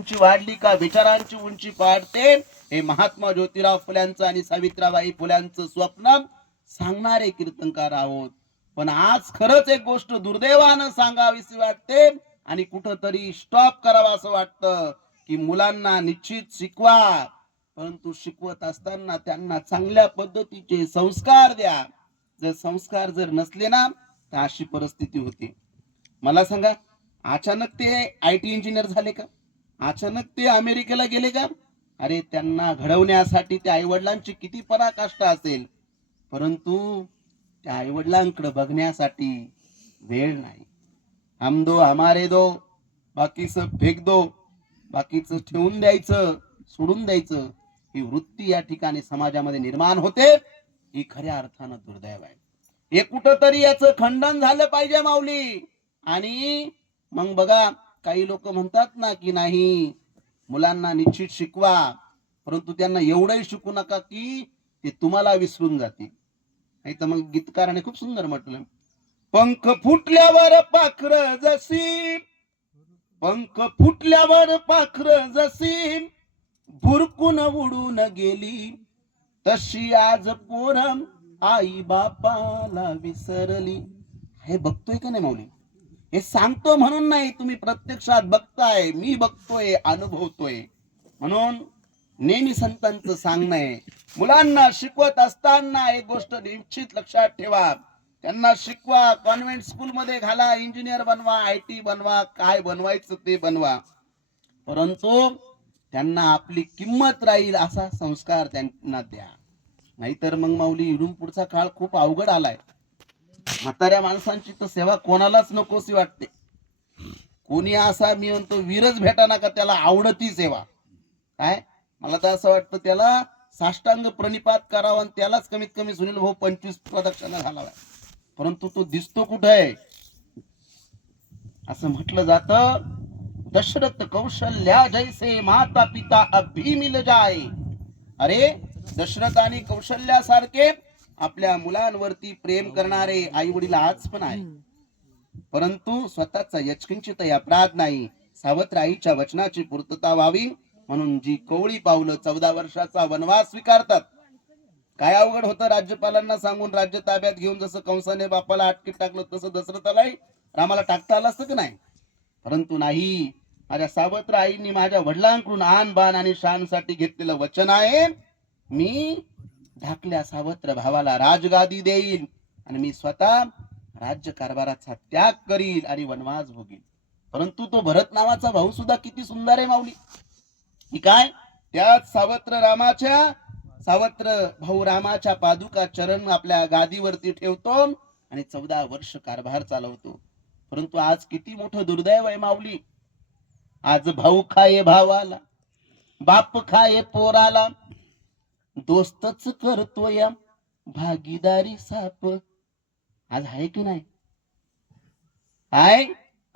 उंची वाढली का विचारांची उंची वाढते. हे महात्मा ज्योतिराव फुल्यांचं आणि सावित्रीबाई फुल्यांचं स्वप्न सांगणारे कीर्तनकार आहोत. पण आज खरंच एक गोष्ट दुर्दैवानं सांगावीशी वाटते आणि कुठंतरी स्टॉप करावा असं वाटतं की मुलांना निश्चित शिकवा, परंतु शिकवत असताना त्यांना चांगल्या पद्धतीचे संस्कार द्या. जर संस्कार जर नसले ना तर अशी परिस्थिती होते. मला सांगा, अचानक ते IT इंजिनियर झाले का? अचानक ते अमेरिकेला गेले का? अरे त्यांना घडवण्यासाठी त्या आईवडिलांची किती पराकाष्ठा असेल, परंतु त्या आईवडिलांकडे बघण्यासाठी वेळ नाही. हम दो हमारे दो, बाकी सब फेक दो, बाकीचं ठेवून द्यायचं, सोडून द्यायचं, ही वृत्ती या ठिकाणी समाजामध्ये निर्माण होते. ही खऱ्या अर्थानं दुर्दैव आहे. हे कुठंतरी याचं खंडन झालं पाहिजे माऊली. आणि मग बघा, काही लोक म्हणतात ना की नाही, मुलांना निश्चित शिकवा, परंतु त्यांना एवढंही शिकू नका की ते तुम्हाला विसरून जातील. नाही तर मग गीतकाराने खूप सुंदर म्हटलं, पंख फुटल्यावर पाखर जशी, पंख फुटल्यावर पाखर जशी भुरकून उडून गेली, तशी आज पोरम आई बापाला विसरली. हे बघतोय का नाही माऊली? हे सांगतो म्हणून नाही, तुम्ही प्रत्यक्षात बघताय, मी बघतोय, अनुभवतोय. म्हणून नेहमी संतांचं सांगणं आहे, मुलांना शिकवत असताना एक गोष्ट निश्चित लक्षात ठेवा, त्यांना शिकवा, कॉन्व्हेंट स्कूल मध्ये घाला, इंजिनियर बनवा, IT बनवा, काय बनवायचं ते बनवा, परंतु त्यांना आपली किंमत राहील असा संस्कार त्यांना द्या. नाहीतर मग माऊली इडून पुढचा काळ खूप अवघड आलाय. म्हाताऱ्या माणसांची तर सेवा कोणालाच नकोसी वाटते. कोणी असा, मी म्हणतो, वीरच भेटाना का त्याला आवडती सेवा. काय मला तर असं वाटतं त्याला साष्टांग प्रणिपात करावा आणि त्यालाच कमीत कमी सुनील भाऊ 25 प्रदक्षिणा घालाव्या, परंतु तो दिसतो कुठे आहे? असं म्हटलं जातं, दशरथ कौशल्या जैसे माता पिता अभी मिल जाए. अरे दशरथ आणि कौशल्यासारखे आपल्या मुलांवरती प्रेम करणारे आई वडील आज पण आहे, परंतु स्वतःचा यचकिंचित अपराध नाही. सावत्राईच्या वचनाची पूर्तता व्हावी म्हणून जी कोवळी पावलं 14 वर्षाचा वनवास स्वीकारतात. काय अवघड होतं राज्यपालांना सांगून राज्य ताब्यात घेऊन, जसं कंसाने बापाला अटकीत टाकलं तसं दशरथालाही रामाला टाकता आलं असतं की नाही? परंतु नाही, माझ्या सावत्र आईंनी माझ्या वडिलांकडून आन बाण आणि शानसाठी घेतलेलं वचन आहे, मी धाकल्या सावत्र भावाला राजगादी देईल आणि मी स्वतः राज्य कारभाराचा त्याग करील आणि वनवास भोगील. परंतु तो भरत नावाचा भाऊ सुद्धा किती सुंदर आहे माऊली. ही काय, त्याच सावत्र भाऊ रामाच्या पादुका चरण आपल्या गादीवरती ठेवतो आणि 14 वर्ष कारभार चालवतो. परंतु आज किती मोठं दुर्दैव आहे माऊली. आज भाऊ खाये भावाला, बाप खाये पोराला, दोस्तच करतोय भागीदारी साप. आज आहे की नाही? आहे.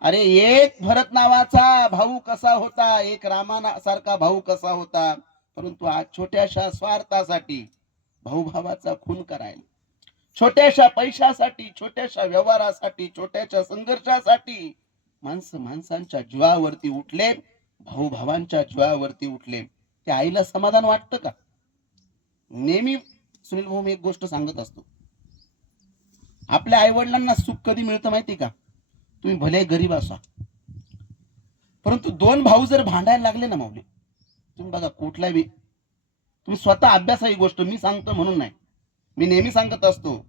अरे एक भरत नावाचा भाऊ कसा होता, एक रामा सारखा भाऊ कसा होता, परंतु आज छोट्याशा स्वार्थासाठी भाऊ भावाचा खून करायला, छोट्याशा पैशासाठी, छोट्याशा व्यवहारासाठी, छोट्याशा संघर्षासाठी माणसांच्या जीवावरती उठले, भाऊ भावांच्या जीवावरती उठले. त्या आईला समाधान वाटतं का? नेहमी सुनील भाऊ मी एक गोष्ट सांगत असतो, आपल्या आई वडिलांना सुख कधी मिळतं माहिती का? तुम्ही भले गरीब असा, परंतु 2 भाऊ जर भांडायला लागले ना माऊली, तुम्ही बघा कुठला बी, तुम्ही स्वतः अभ्यास, ही गोष्ट मी सांगतो म्हणून नाही, मी नेहमी सांगत असतो,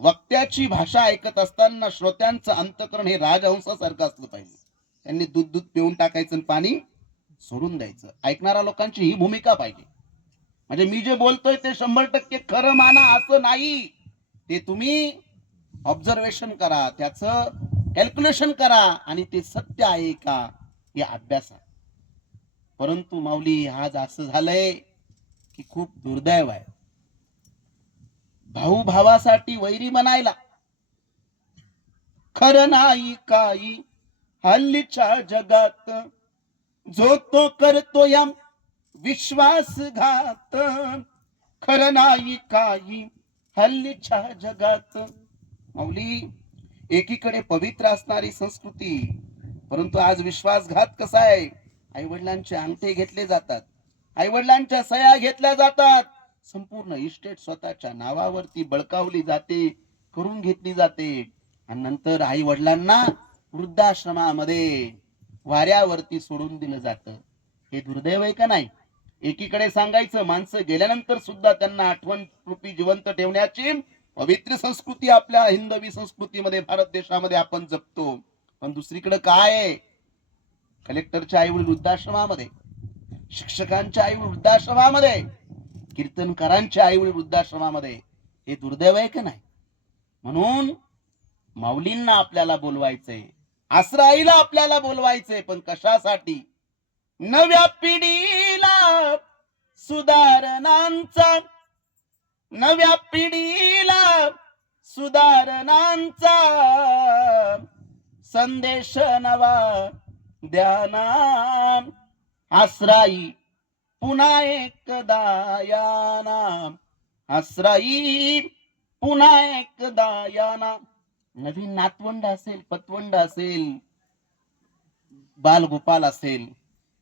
वक्त्याची भाषा ऐकत असताना श्रोत्यांचं अंतकरण हे राजहंसासारखं असलं पाहिजे. त्यांनी दूध पिऊन टाकायचं आणि पाणी सोडून द्यायचं. ऐकणाऱ्या लोकांची ही भूमिका पाहिजे. म्हणजे मी जे बोलतोय ते 100% खरं माना असं नाही, ते तुम्ही ऑब्झर्वेशन करा, त्याचं कॅल्क्युलेशन करा आणि ते सत्य आहे का हे अभ्यासा. परंतु माऊली आज असं झालंय की खूप दुर्दैव आहे. भाऊ भावासाठी वैरी बनायला, खरं नाही काही हल्लीच्या जगात, जो तो करतो या विश्वासघात, खरं नाही काही हल्लीच्या जगात. माऊली एकीकडे पवित्र असणारी संस्कृती, परंतु आज विश्वासघात कसा आहे? आई वडिलांचे अंगठे घेतले जातात, आई वडिलांच्या सह्या घेतल्या जातात, संपूर्ण इस्टेट स्वतःच्या नावावरती बळकावली जाते, करून घेतली जाते. आणि नंतर आई वडिलांना वृद्धाश्रमामध्ये वाऱ्यावरती सोडून दिलं जातं. हे दुर्दैव आहे का नाही? एकीकडे सांगायचं, माणसं गेल्यानंतर सुद्धा त्यांना आठवण रूपी जिवंत ठेवण्याची पवित्र संस्कृती आपल्या हिंदवी संस्कृतीमध्ये, भारत देशामध्ये आपण जपतो. पण दुसरीकडे काय आहे? कलेक्टरच्या आई वडील वृद्धाश्रमामध्ये, शिक्षकांच्या आई वडील वृद्धाश्रमामध्ये, कीर्तनकारांच्या आई वडील वृद्धाश्रमामध्ये. हे दुर्दैव आहे का नाही? म्हणून माऊलींना आपल्याला बोलवायचंय, आसराईला आपल्याला बोलवायचंय. पण कशासाठी? नव्या पिढीला सुधारणांचा, नव्या पिढीला सुधारणांचा संदेश नवा द्याना. आसराई पुन्हा एकदा याना, आसराई पुन्हा एकदा याना. नवीन नातवंड असेल, पतवंड असेल, बालगोपाल असेल,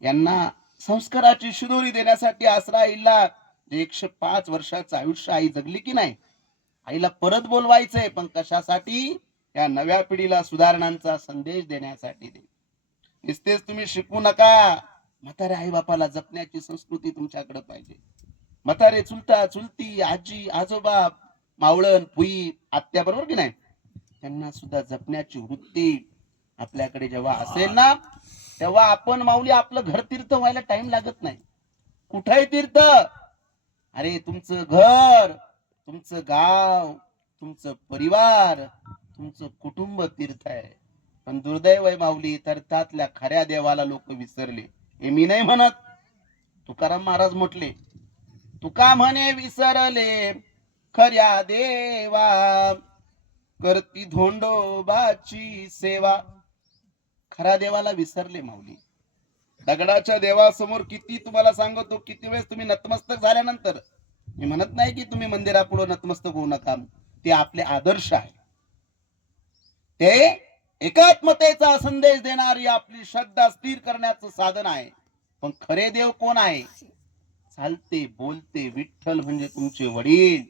यांना संस्काराची शिदोरी देण्यासाठी आसराईला 105 वर्षाचं आयुष्य आई जगली की नाही, आईला परत बोलवायचंय. पण कशासाठी? या नव्या पिढीला सुधारणांचा संदेश देण्यासाठी. नुसतेच तुम्ही शिकू नका, म्हातारे आई बापाला जपण्याची संस्कृती तुमच्याकडे पाहिजे. म्हातारे चुलता चुलती, आजी आजोबा, मावळण पुई आत्या, बरोबर की नाही, त्यांना सुद्धा जपण्याची वृत्ती आपल्याकडे जेव्हा असेल ना, तेव्हा आपण माऊली आपलं घर तीर्थ व्हायला टाइम लागत नाही. कुठे तीर्थ? अरे तुमचं घर, तुमचं गाव, तुमचं परिवार, तुमचं कुटुंब तीर्थ आहे. पण दुर्दैव आहे माऊली, तर त्यातल्या खऱ्या देवाला लोक विसरले. हे मी नाही म्हणत, तुकाराम महाराज म्हटले, तुका म्हणे विसरले खऱ्या देवा, करती धोंडोबाची सेवा. खरा देवाला विसरले माऊली. दगडाच्या देवासमोर किती तुम्हाला सांगतो, किती वेळेस तुम्ही नतमस्तक झाल्यानंतर, मी म्हणत नाही की तुम्ही मंदिरापुढे नतमस्तक होऊ नका, ते आपले आदर्श आहे, ते एकात्मतेचा संदेश देणारी आपली श्रद्धा स्थिर करण्याचं साधन आहे. पण खरे देव कोण आहे? चालते बोलते विठ्ठल म्हणजे तुमचे वडील,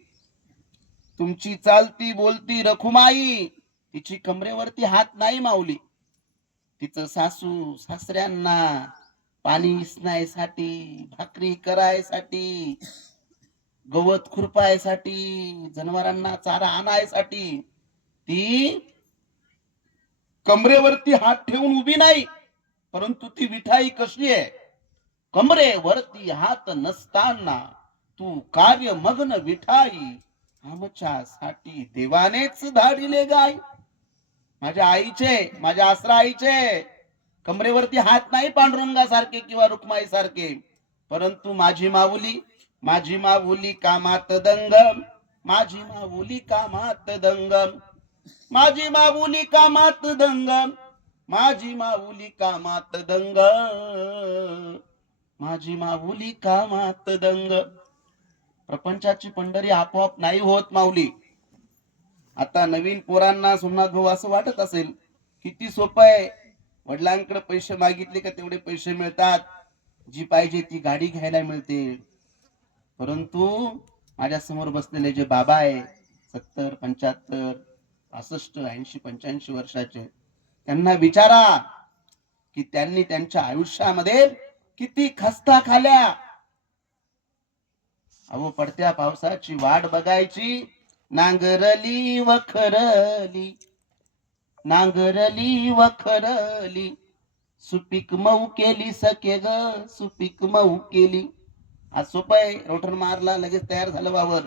तुमची चालती बोलती रखुमाई. तिची कमरेवरती हात नाही माऊली, तिचं सासू सासऱ्यांना पाणी इसण्यासाठी, भाकरी करायसाठी, गवत खुरपायसाठी, जनावरांना चारा आणायसाठी ती कमरेवरती हात ठेवून उभी नाही. परंतु ती विठाई कशी आहे? कमरेवरती हात नसताना तू कार्य मग्न विठाई, आमच्यासाठी देवानेच धाडिले गाय. माझ्या आईचे, माझ्या आसरा आईचे कमरेवरती हात नाही पांडुरंगासारखे किंवा रुक्माई सारखे, परंतु माझी माऊली, माझी माऊली कामात दंगम, माझी माऊली कामात दंगम, माझी माऊली कामात दंगम, माझी माऊली कामात दंग, माझी माऊली कामात दंग. प्रपंचाची पंढरी आपोआप नाही होत माऊली. आता नवीन पोरांना सोमनाथ भाऊ असं वाटत असेल, किती सोपं आहे, वडिलांकडे पैसे मागितले का तेवढे पैसे मिळतात, जी पाहिजे ती गाडी घ्यायला मिळते. परंतु माझ्या समोर बसलेले जे बाबा आहे, 70 75 65 80 85 वर्षाचे, त्यांना विचारा की त्यांनी त्यांच्या आयुष्यामध्ये किती खस्ता खाल्या. अहो पडत्या पावसाची वाट बघायची, नांगरली वखरली, नांगरली वखरली, सुपीक मऊ केली सके ग, सुपीक मऊ केली. आज सोपं आहे, रोटर मारला लगेच तयार झालं वावर.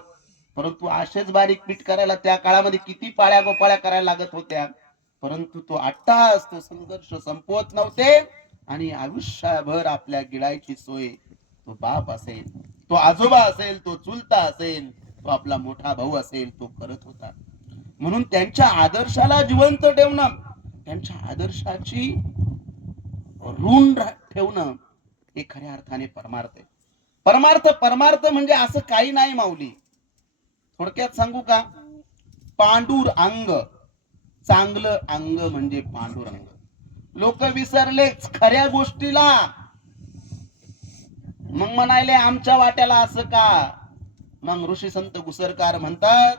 परंतु असेच बारीक पीठ करायला त्या काळामध्ये किती पाळ्या गोपाळ्या करायला लागत होत्या. परंतु तो 8 तास तो संघर्ष संपवत नव्हते. आणि आयुष्यभर आपल्या गिळायची सोय तो बाप असेल, तो आजोबा असेल, तो चुलता असेल, तो आपला मोठा भाऊ असेल, तो करत होता. म्हणून त्यांच्या आदर्शाला जिवंत ठेवणं, त्यांच्या आदर्शाची ऋण ठेवणं, हे खऱ्या अर्थाने परमार्थ आहे. परमार्थ परमार्थ म्हणजे असं काही नाही माऊली. थोडक्यात सांगू का? पांडुर अंग, चांगलं अंग म्हणजे पांडुरंग. लोक विसरलेच खऱ्या गोष्टीला. मग म्हणायले आमच्या वाट्याला असं का? मग ऋषी संत घुसरकार म्हणतात,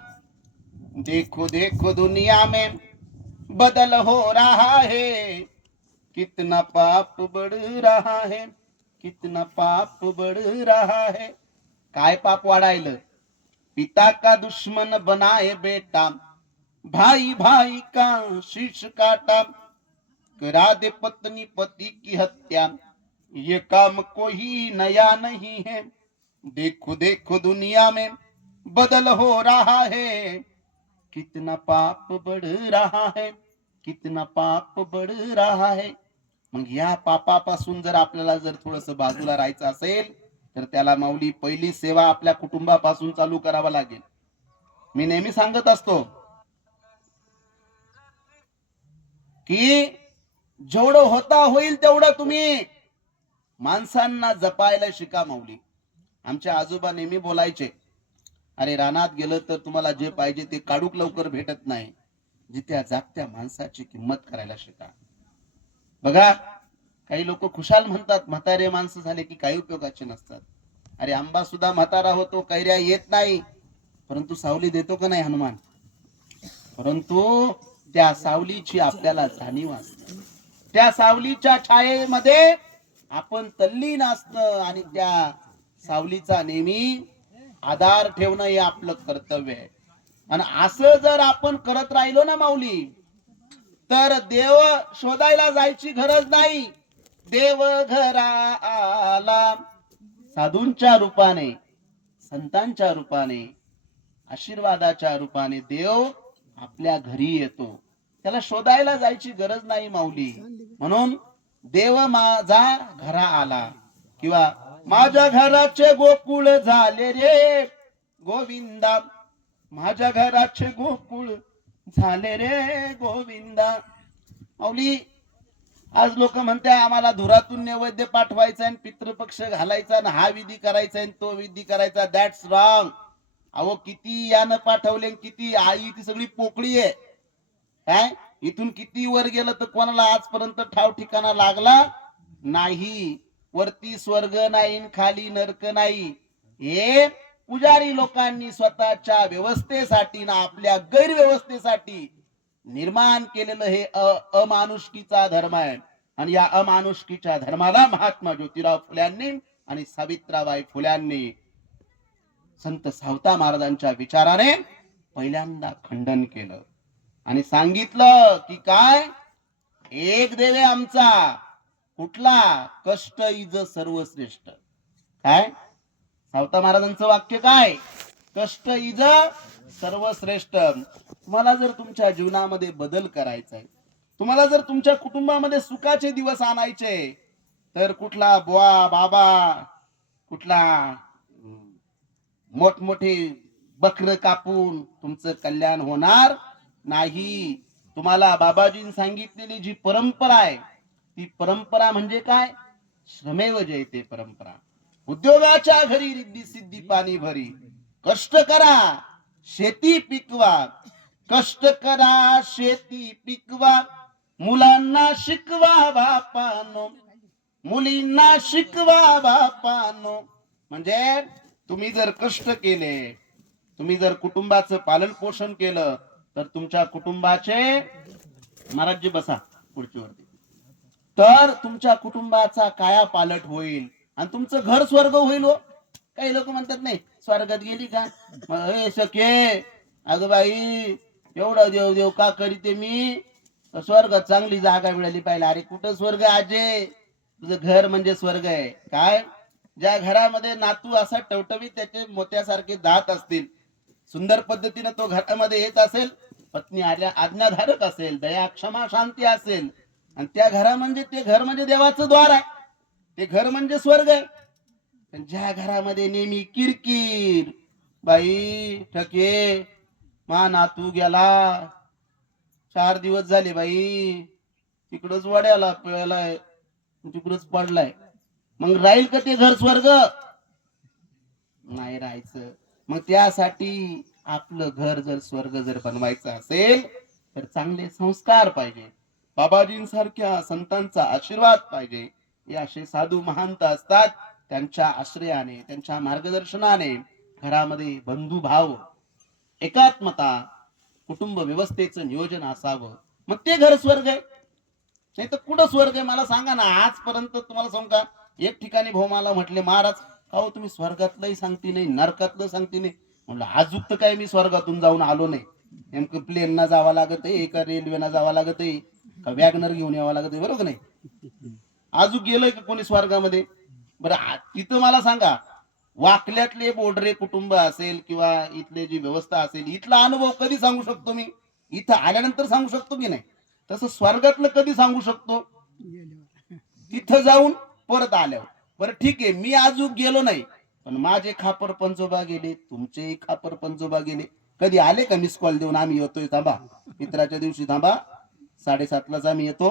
देखो देखो दुनिया में बदल हो रहा है, कितना पाप बढ़ रहा है, कितना पाप बढ़ रहा है. काय पाप वाढायलं? पिता का दुश्मन बनाए बेटा, भाई भाई का शीश काटा, करा दे पत्नी पति की हत्या, ये काम कोई नया नहीं है. देखो देखो दुनिया में बदल हो रहा है, कितना पाप बढ़ रहा है, कितना पाप बढ़ रहा है. मग या पापापासून जर आपल्याला जर थोडस बाजूला राहायचं असेल तर त्याला माऊली पहिली सेवा आपल्या कुटुंबापासून चालू करावा लागेल. मी नेहमी सांगत असतो की जेवढं होता होईल तेवढं तुम्ही माणसांना जपायला शिका माऊली. आमच्या आजोबा नेहमी बोलायचे, अरे रानात गेलं तर तुम्हाला जे पाहिजे ते काढूक लवकर भेटत नाही, जित्या जागत्या माणसाची किंमत करायला शिका. बघा, काही लोक खुशाल म्हणतात म्हातारे माणसं झाले की काही उपयोगाचे नसतात. अरे आंबा सुद्धा म्हातारा होतो, कैऱ्या येत नाही, परंतु सावली देतो का नाही हनुमान? परंतु त्या सावलीची आपल्याला जाणीव असते, त्या सावलीच्या छायेमध्ये आपण तल्लीन असणं आणि त्या सावलीचा नेहमी आधार ठेवणं हे आपलं कर्तव्य आहे. आणि असं जर आपण करत राहिलो ना माऊली, तर देव शोधायला जायची गरज नाही. देव घरा आला, साधूंच्या रूपाने, संतांच्या रूपाने, आशीर्वादाच्या रूपाने देव आपल्या घरी येतो. त्याला शोधायला जायची गरज नाही माऊली. म्हणून देव माझा घरा आला, किंवा माझ्या घराचे गोकुळ झाले रे गोविंदा, माझ्या घराचे गोकुळ झाले रे गोविंदा. माऊली, आज लोक म्हणते आम्हाला धुरातून नैवेद्य पाठवायचा आणि पितृपक्ष घालायचा आणि हा विधी करायचा आणि तो विधी करायचा. That's wrong. अहो, किती यानं पाठवले, किती आई ती सगळी पोकळी आहे काय. इथून किती वर गेलं तर कोणाला आजपर्यंत ठाव ठिकाणा लागला नाही. वरती स्वर्ग नाही, खाली नरक नाही. हे पुजारी लोकांनी स्वतःच्या व्यवस्थेसाठी ना आपल्या गैरव्यवस्थेसाठी निर्माण केलेलं हे अमानुष्कीचा धर्म आहे. आणि या अमानुष्कीच्या धर्माला महात्मा ज्योतिराव फुल्यांनी आणि सावित्रीबाई फुल्यांनी संत सावता महाराजांच्या विचाराने पहिल्यांदा खंडन केलं आणि सांगितलं की काय, एक देवे आमचा, कुठला? कष्ट इज सर्वश्रेष्ठ. काय सावता महाराजांचं वाक्य काय? कष्ट इज सर्वश्रेष्ठ. तुम्हाला जर तुमच्या जीवनामध्ये बदल करायचा आहे, तुम्हाला जर तुमच्या कुटुंबामध्ये सुखाचे दिवस आणायचे, तर कुठला बुवा बाबा, कुठला मोठमोठे बकर कापून तुमचं कल्याण होणार नाही. तुम्हाला बाबाजींनी सांगितलेली जी परंपरा आहे, ती परंपरा म्हणजे काय? श्रमेव जयते परंपरा. उद्योगाच्या घरी रिद्धी सिद्धी पाणी भरी. कष्ट करा, शेती पिकवा, कष्ट करा, शेती पिकवा, मुलांना शिकवा बापानो, मुलींना शिकवा बापानो. म्हणजे तुम्ही जर कष्ट केले, तुम्ही जर कुटुंबाचं पालन पोषण केलं, तर तुमच्या कुटुंबाचे, महाराज बसा खुर्चीवरती, तर तुमच्या कुटुंबाचा काया पालट होईल आणि तुमचं घर स्वर्ग होईल. हो, काही लोक म्हणतात नाही स्वर्गात गेली का, सखे अगं बाई एवढं देव देव का करीते मी, स्वर्गात चांगली जागा मिळाली पाहिजे. अरे कुठं स्वर्ग आजे, तुझं घर म्हणजे स्वर्ग आहे. काय, ज्या घरामध्ये नातू असा टवटवीत त्याचे मोत्यासारखे दात असतील, सुंदर पद्धतीने तो घरामध्ये येत असेल, पत्नी आज्ञाधारक असेल, दया क्षमा शांती असेल, आणि त्या घरा म्हणजे ते घर म्हणजे देवाचं द्वार आहे, ते घर म्हणजे स्वर्ग आहे. पण ज्या घरामध्ये नेहमी किरकिर, बाई ठके मा नातू गेला, 4 दिवस झाले बाई, तिकडच वड्याला पिळालाय, तिकडच पडलाय, मग राहील का ते घर स्वर्ग? नाही राहायचं. मग त्यासाठी आपलं घर जर स्वर्ग जर बनवायचं असेल तर चांगले संस्कार पाहिजे, बाबाजींसारख्या संतांचा आशीर्वाद पाहिजे. हे असे साधू महंत असतात, त्यांच्या आश्रयाने, त्यांच्या मार्गदर्शनाने घरामध्ये बंधुभाव, एकात्मता, कुटुंब व्यवस्थेचं नियोजन असावं, मग ते घर स्वर्ग आहे. नाही तर कुठं स्वर्ग आहे मला सांगा ना. आजपर्यंत तुम्हाला सांगू का, एक ठिकाणी भाऊ मला म्हटले, महाराज अहो तुम्ही स्वर्गातलंही सांगते नाही, नरकातलं सांगते नाही. म्हणलं आजूक तर काय मी स्वर्गातून जाऊन आलो नाही. नेमकं प्लेनना जावं लागत आहे का रेल्वेना जावं लागत आहे का वॅगनर घेऊन यावं लागत आहे, बरोबर नाही. आजूक गेलोय का कोणी स्वर्गामध्ये? बरं तिथं मला सांगा, वाकल्यातले बोडरे कुटुंब असेल किंवा इथले जी व्यवस्था असेल, इथला अनुभव कधी सांगू शकतो मी? इथं आल्यानंतर सांगू शकतो की नाही? तसं स्वर्गातलं कधी सांगू शकतो? तिथं जाऊन परत आल्यावर. बरं ठीक आहे, मी अजून गेलो नाही, पण माझे खापर पंजोबा गेले, तुमचे खापर पंजोबा गेले. कधी आले का मिस कॉल देऊन आम्ही येतोय, थांबा मित्राच्या दिवशी, थांबा 7:30लाच आम्ही येतो.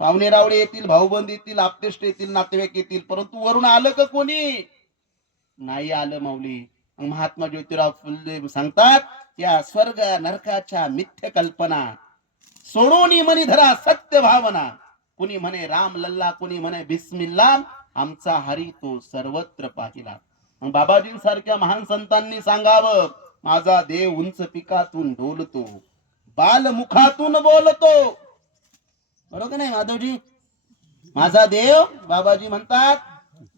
पाहुणे रावळे येतील, भाऊबंद येतील, आप्तेष्ट येतील, नातेवाईक येतील, परंतु वरून आलं का कोणी? नाही आलं माऊली. महात्मा ज्योतिराव फुले सांगतात, या स्वर्ग नरकाच्या मिथ्य कल्पना सोडून म्हणी धरा सत्य भावना. कुणी म्हणे राम लल्ला, कुणी म्हणे बिस्मिल्ला, आमचा हरी तो सर्वत्र पाहिला. मग बाबाजींसारख्या महान संतांनी सांगावं, माझा देव उंच पिकातून डोलतो, बाल मुखातून बोलतो. बरोबर नाही माधवजी? माझा देव, बाबाजी म्हणतात,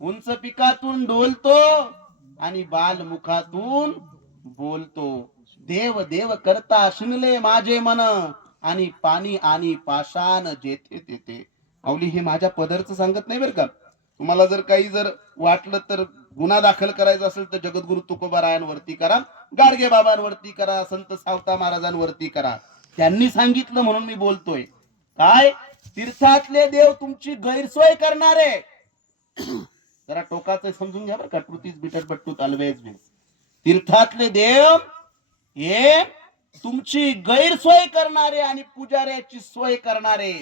उंच पिकातून डोलतो आणि बाल मुखातून बोलतो. देव देव करता शिनले माझे मन, आणि पाणी आणि पाषाण जेथे तेथे. माऊली हे माझ्या पदरचं सांगत नाही बरं का. तुम्हाला जर काही जर वाटलं तर गुन्हा दाखल करायचा असेल तर जगद्गुरु तुकोबारायांवरती करा, गाडगे बाबांवरती करा, संत सावता महाराजांवरती करा. त्यांनी सांगितलं म्हणून मी बोलतोय. काय? तीर्थातले देव तुमची गैरसोय करणारे. जरा टोकाचं समजून घ्या बरं का. ट्रुथ इज बिटर बट ट्रुथ ऑलवेज विन्स. तीर्थातले देव हे तुमची गैरसोय करणारे आणि पुजाऱ्याची सोय करणारे.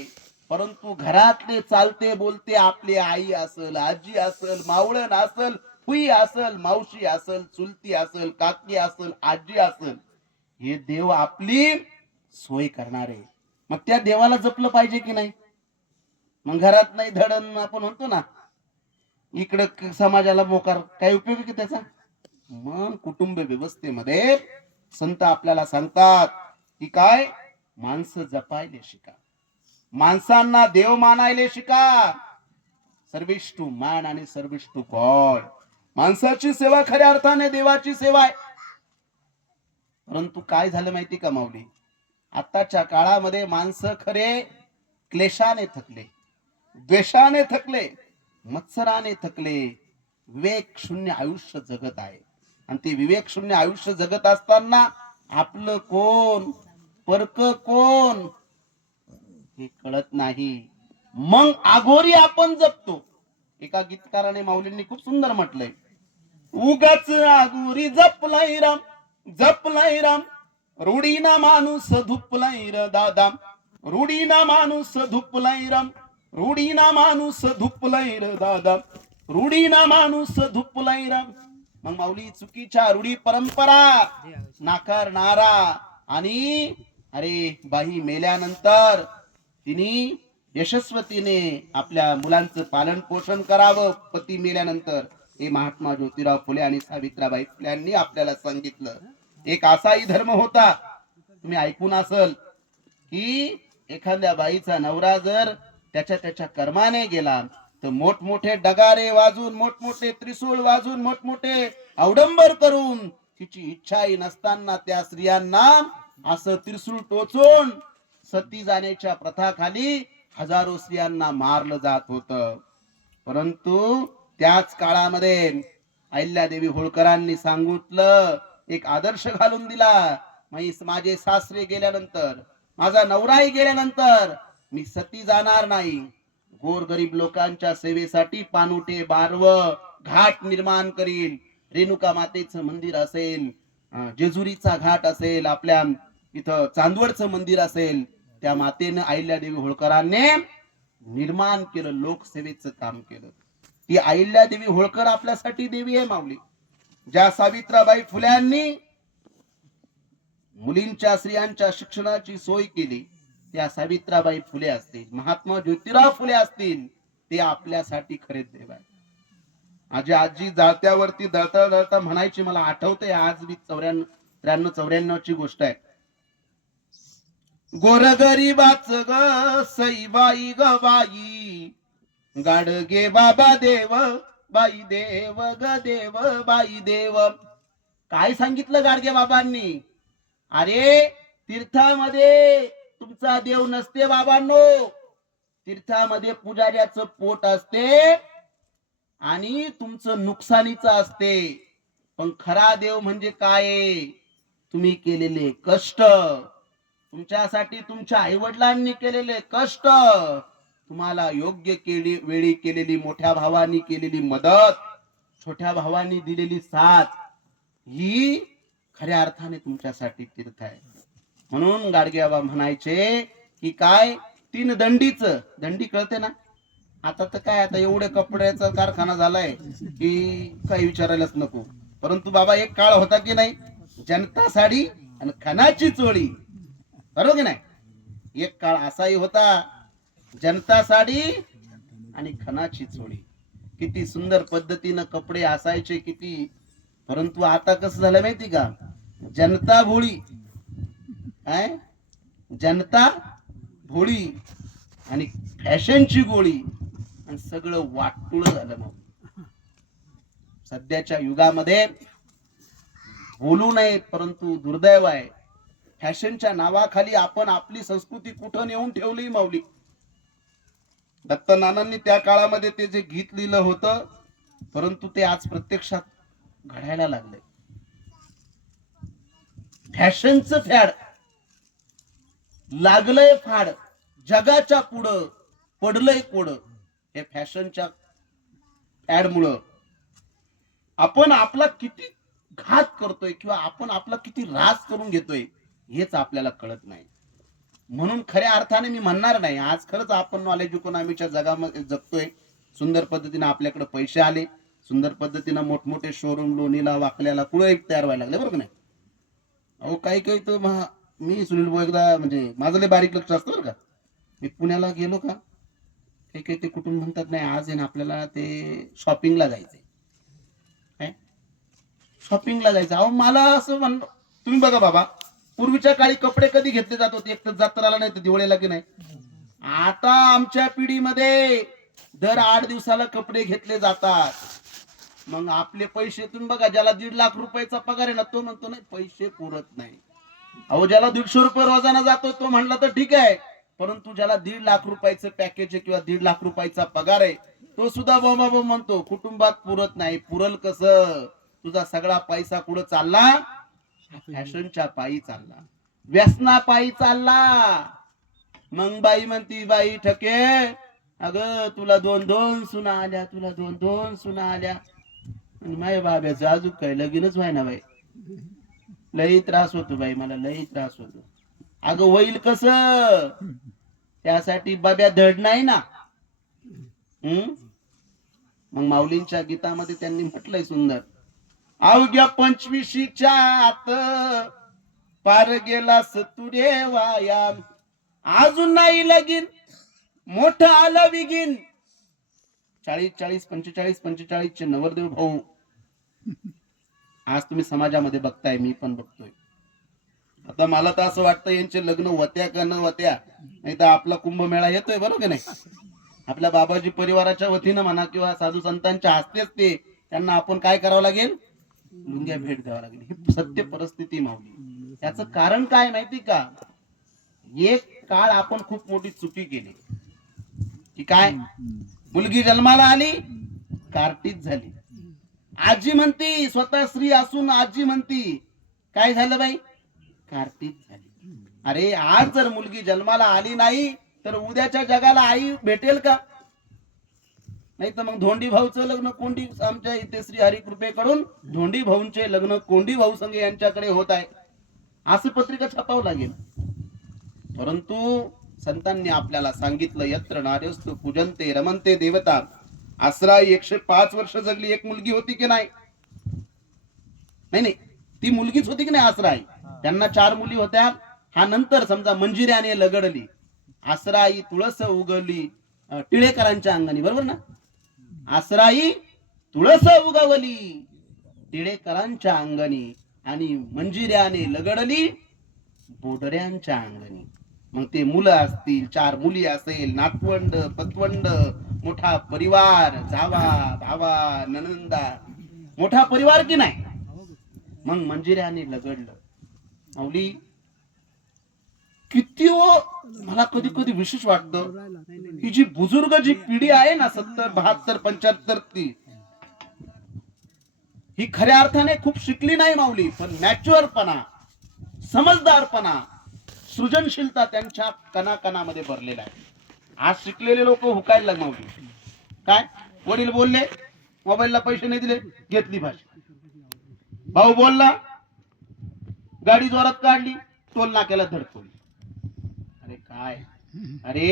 परंतु घरातले चालते बोलते आपली आई असल, आजी असल, मावळण असल, हुई असल, मावशी असल, चुलती असल, काकी असल, आजी असल, हे देव आपली सोय करणारे. मग त्या देवाला जपलं पाहिजे की नाही? मग घरात नाही धडण आपण म्हणतो ना, इकडं समाजाला मोकार, काय उपयोग की त्याचा? मग कुटुंब व्यवस्थेमध्ये संत आपल्याला सांगतात की काय, माणसं जपायले शिका, माणसांना देव मानायले शिका. सर्व्हिस टू मॅन आणि सर्व्हिस टू गॉड. माणसाची सेवा खऱ्या अर्थाने देवाची सेवा आहे. परंतु काय झालं माहिती का माऊली, आताच्या काळामध्ये माणसं खरे क्लेशाने थकले, द्वेषाने थकले, मत्सराने थकले, विवेक शून्य आयुष्य जगत आहे. आणि ते विवेक शून्य आयुष्य जगत असताना आपलं कोण परक कोण हे कळत नाही. मग आघोरी आपण जपतो. एका गीतकाराने माऊलींनी खूप सुंदर म्हटलंय, उगाच आघोरी जपलाय राम, जपलाय राम, रूढीना माणूस धुपलाय र दादा, रूढीना माणूस धुपलाय राम, रूढीना माणूस धुपलाय र दादा, रूढीना माणूस धुपलाय राम. मग माऊली चुकीच्या रूढी परंपरा नाकारणारा आणि अरे बाई मेल्यानंतर तिने यशस्वीने आपल्या मुलांचं पालन पोषण करावं पती मेल्यानंतर, हे महात्मा ज्योतिराव फुले आणि सावित्रीबाई फुले यांनी आपल्याला सांगितलं. एक असाही धर्म होता, तुम्ही ऐकून असल, की एखाद्या बाईचा नवरा जर त्याच्या कर्माने गेला तर मोठमोठे डगारे वाजून, मोठमोठे त्रिशूळ वाजून, मोठमोठे अवडंबर करून, तिची इच्छाही नसताना त्या स्त्रियांना असं त्रिशूळ टोचून सती जाण्याच्या प्रथाखाली हजारो स्त्रियांना मारलं जात होतं. परंतु त्याच काळामध्ये अहिल्यादेवी होळकरांनी सांगितलं, एक आदर्श घालून दिला, माझे सासरे गेल्यानंतर, माझा नवराही गेल्यानंतर मी सती जाणार नाही. गोरगरीब लोकांच्या सेवेसाठी पानुटे बारव घाट निर्माण करील. रेणुका मातेचं मंदिर असेल, जेजुरीचा घाट असेल, आपल्या इथं चांदवडचं मंदिर असेल, त्या मातेनं अहिल्यादेवी होळकरांनी निर्माण केलं, लोकसेवेचं काम केलं. ती अहिल्यादेवी होळकर आपल्यासाठी देवी आहे माऊली. ज्या सावित्रीबाई फुल्यांनी मुलींच्या स्त्रियांच्या शिक्षणाची सोय केली, त्या सावित्रीबाई फुले असतील, महात्मा ज्योतिराव फुले असतील, ते आपल्यासाठी खरे देव आहे. माझी आजी जाळत्यावरती दळता दळता म्हणायची, मला आठवते आज मी 93-94 ची गोष्ट आहे. गोरगरीबाच ग सईबाई ग बाई, गाडगे बाबा देव, बाई देव ग देव, बाई देव. काय सांगितलं गाडगे बाबांनी? अरे तीर्थामध्ये तुमचा देव नसते बाबांनो, तीर्थामध्ये पुजाऱ्याचं पोट असते आणि तुमचं नुकसानीचं असते. पण खरा देव म्हणजे काय? तुम्ही केलेले कष्ट, तुमच्यासाठी तुमच्या आई वडिलांनी केलेले कष्ट, तुम्हाला योग्य वेळी केलेली मोठ्या भावानी केलेली मदत, छोट्या भावानी दिलेली साथ, ही खऱ्या अर्थाने तुमच्यासाठी तीर्थ आहे. म्हणून गाडगे बाबा म्हणायचे की काय, 3 दंडीच, दंडी कळते ना? आता तर काय, आता एवढे कपड्याचा कारखाना झालाय की काही विचारायलाच नको. परंतु बाबा एक काळ होता की नाही, जनता साडी आणि खणाची चोळी, बरोबर की नाही? एक काळ असाही होता, जनता साडी आणि खणाची चोळी. किती सुंदर पद्धतीनं कपडे असायचे किती. परंतु आता कसं झालं माहिती का? जनता भोळी, काय जनता भोळी आणि फॅशनची गोळी, आणि सगळं वाटुळ झालं. मग सध्याच्या युगामध्ये बोलू नये, परंतु दुर्दैव आहे, फॅशनच्या नावाखाली आपण आपली संस्कृती कुठं नेऊन ठेवली माऊली. दत्तनानांनी त्या काळामध्ये ते जे गीत लिहिलं होतं, परंतु ते आज प्रत्यक्षात घडायला लागले. फॅशनचं फॅड लागलंय फाड, जगाच्या पुढं पडलंय कोड. हे फॅशनच्या फॅड मुळे आपण आपला किती घात करतोय किंवा आपण आपला किती रास करून घेतोय हेच आपल्याला कळत नाही. म्हणून खऱ्या अर्थाने मी म्हणणार नाही, आज खरंच आपण नॉलेज इकॉनॉमीच्या जगामध्ये जगतोय. सुंदर पद्धतीने आपल्याकडे पैसे आले, सुंदर पद्धतीने मोठमोठे शोरूम लोणीला वाकल्याला कुठे तयार व्हायला लागले, बरोबर नाही? अहो काही काही तर मी सुनील भाऊ एकदा, म्हणजे माझं लय बारीक लक्ष असतं बरं का, मी पुण्याला गेलो का, काही काही ते कुटुंब म्हणतात नाही आज आहे ना आपल्याला ते शॉपिंगला जायचंय, शॉपिंगला जायचं. अहो मला असं म्हण, तुम्ही बघा बाबा, पूर्वीच्या काळी कपडे कधी घेतले जात होते? एक तर जत्राला नाही तर दिवाळीला की नाही. आता आमच्या पिढीमध्ये दर 8 दिवसाला कपडे घेतले जातात. मग आपले पैसे तुम्ही बघा, ज्याला 1.5 लाख रुपयाचा पगार आहे ना, तो म्हणतो नाही पैसे पुरत नाही. अहो ज्याला 150 रुपये रोजाना जातो तो म्हणला तर ठीक आहे, परंतु ज्याला 1.5 लाख रुपयाचं पॅकेज आहे किंवा 1.5 लाख रुपयाचा पगार आहे, तो सुद्धा बोंबाबोंब म्हणतो कुटुंबात पुरत नाही. पुरल कसं? तुझा सगळा पैसा कुठं चालला? फॅशनच्या पायी चालला, व्यसना पायी चालला. मग बाई म्हणती, बाई ठके, अगं तुला 2-2 सुना आल्या, तुला 2-2 सुना आल्या, आणि माझ्या बाब्याचं अजून काय लगीनच व्हायना बाई. लई त्रास होतो बाई, मला लई त्रास होतो. अगं होईल कस? त्यासाठी बाब्या धड नाही ना. मग माऊलींच्या गीतामध्ये त्यांनी म्हटलंय सुंदर, अवघ्या 25च्या आत पार गेलास तू रे वाया, अजून नाही लगीन, मोठं आलं बिगीन. 40-40, 45-45 चे नवरदेव भाऊ आज तुम्ही समाजामध्ये बघताय, मी पण बघतोय. आता मला तर असं वाटतं यांचे लग्न होत्या का न होत्या, नाही तर आपला कुंभमेळा येतोय, बरोबर की नाही? आपल्या बाबाजी परिवाराच्या वतीनं म्हणा किंवा साधू संतांच्या हस्तेच ते त्यांना आपण काय करावं लागेल? लुंग्या भेट द्यावा लागेल. ही सत्य परिस्थिती माऊली. त्याचं कारण काय माहिती का? एक काळ आपण खूप मोठी चुकी केली की काय, मुलगी जन्माला आली, कार्टीच झाली. आजी म्हणती, स्वतः स्त्री असून आजी म्हणती, काय झालं बाई? कार्टीच झाली. अरे आज जर मुलगी जन्माला आली नाही तर उद्याच्या जगाला आई भेटेल का? नाही तर मग धोंडी भाऊचं लग्न कोंडी, आमच्या इथे श्री हरी कृपेकडून धोंडी भाऊंचे लग्न कोंडी भाऊ संघ यांच्याकडे होत आहे, असं पत्रिका छापावं लागेल. परंतु संतांनी आपल्याला सांगितलं, यत्र नार्यस्तु पूजन्ते रमन्ते देवता. आसराई 105 वर्ष जगली, एक मुलगी होती की नाही? नाही, ती मुलगीच होती की नाही आसराई? त्यांना 4 मुली होत्या. हा नंतर समजा मंजिऱ्याने लगडली. आसराई तुळस उगवली टिळेकरांच्या अंगाने, बरोबर ना? आसराई तुळस उगवली टिळेकरांच्या अंगणी आणि मंजिऱ्याने लगडली बोडऱ्यांच्या अंगणी. मग ते मुलं असतील, 4 मुली असेल, नातवंड पतवंड, मोठा परिवार, जावा भावा ननंदा, मोठा परिवार की नाही. मग मंजिऱ्याने लगडलं. माऊली किती मला कधी कधी विशेष वाटतं ही जी बुजुर्ग जी पिढी आहे ना 70 72 75 ती ही खऱ्या अर्थाने खूप शिकली नाही माऊली, पण मॅच्युअरपणा, समजदारपणा, सृजनशीलता त्यांच्या कणाकणामध्ये भरलेला आहे. आज शिकलेले लोक हुकायला लाग माऊली. काय वडील बोलले, मोबाईलला पैसे नाही दिले, घेतली भाषा. भाऊ बोलला, गाडी जोरात काढली, टोल नाक्याला धडकवली. अरे काय, अरे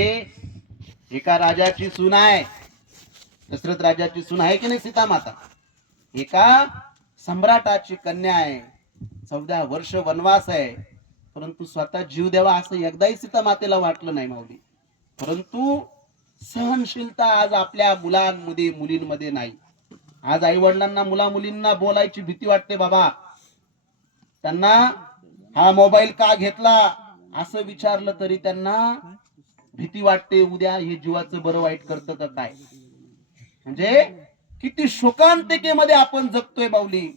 एका राजाची सून आहे, दशरथ राजाची सून आहे की नाही सीता माता, एका सम्राटाची कन्या आहे, 14 वर्ष वनवास आहे, परंतु स्वतः जीव द्यावा असं एकदाही सीता मातेला वाटलं नाही माऊली. परंतु सहनशीलता आज आपल्या मुलांमध्ये मुलींमध्ये नाही. आज आई वडिलांना मुला मुलींना बोलायची भीती वाटते. बाबा त्यांना हा मोबाईल का घेतला असं विचारलं तरी त्यांना भीती वाटते, उद्या हे जीवाचं बरं वाईट करतं का काय. म्हणजे किती शोकांतिकेमध्ये आपण जगतोय माऊली.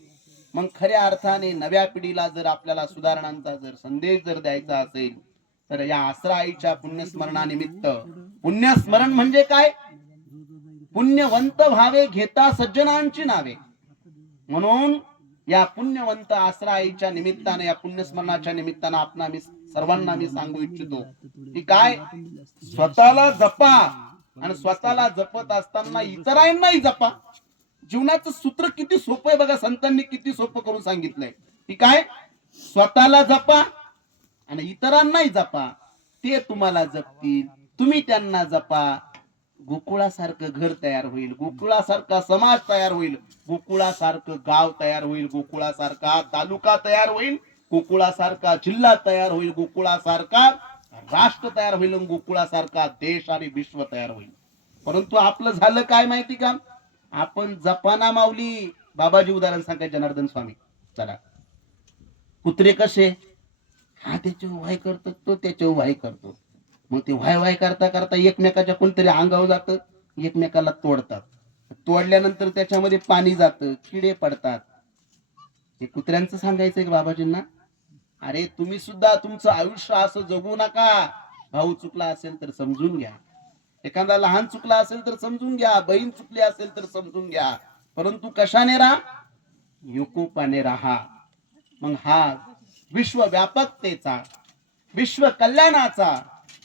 मग खऱ्या अर्थाने नव्या पिढीला जर आपल्याला सुधारणांचा जर संदेश जर द्यायचा असेल तर या आसरा आईच्या पुण्यस्मरणानिमित्त, पुण्यस्मरण म्हणजे काय, पुण्यवंत व्हावे घेता सज्जनांची नावे, म्हणून या पुण्यवंत आसरा आईच्या निमित्ताने, या पुण्यस्मरणाच्या निमित्तानं आपणा मी सर्वांना मी सांगू इच्छितो की काय, स्वतःला जपा आणि स्वतःला जपत असताना इतरांनाही जपा. जीवनाचं सूत्र किती सोपं आहे बघा, संतांनी किती सोपं करून सांगितलंय की काय, स्वतःला जपा आणि इतरांनाही जपा, ते तुम्हाला जपतील, तुम्ही त्यांना जपा. गोकुळासारखं घर तयार होईल, गोकुळासारखा समाज तयार होईल, गोकुळासारखं गाव तयार होईल, गोकुळासारखा तालुका तयार होईल, गोकुळासारखा जिल्हा तयार होईल, गोकुळासारखा राष्ट्र तयार होईल, गोकुळासारखा देश आणि विश्व तयार होईल. परंतु आपलं झालं काय माहिती का, आपण जपाना माऊली. बाबाजी उदाहरण सांगायचे, जनार्दन स्वामी. चला, कुत्रे कसे, हा त्याचे व्हाय करतो, तो त्याचे व्हाय करतो, मग ते व्हाय व्हाय करता करता एकमेकाच्या कोणतरी अंगावर जातं, एकमेकाला तोडतात, तोडल्यानंतर त्याच्यामध्ये पाणी जातं, किडे पडतात. हे कुत्र्यांचं सांगायचंय बाबाजींना. अरे तुम्ही सुद्धा तुमचं आयुष्य असं जगू नका. भाऊ चुकला असेल तर समजून घ्या, एखादा लहान चुकला असेल तर समजून घ्या, बहीण चुकली असेल तर समजून घ्या, परंतु कशाने राहा, युकोपाने राहा. मग हा विश्व व्यापकतेचा, विश्व कल्याणाचा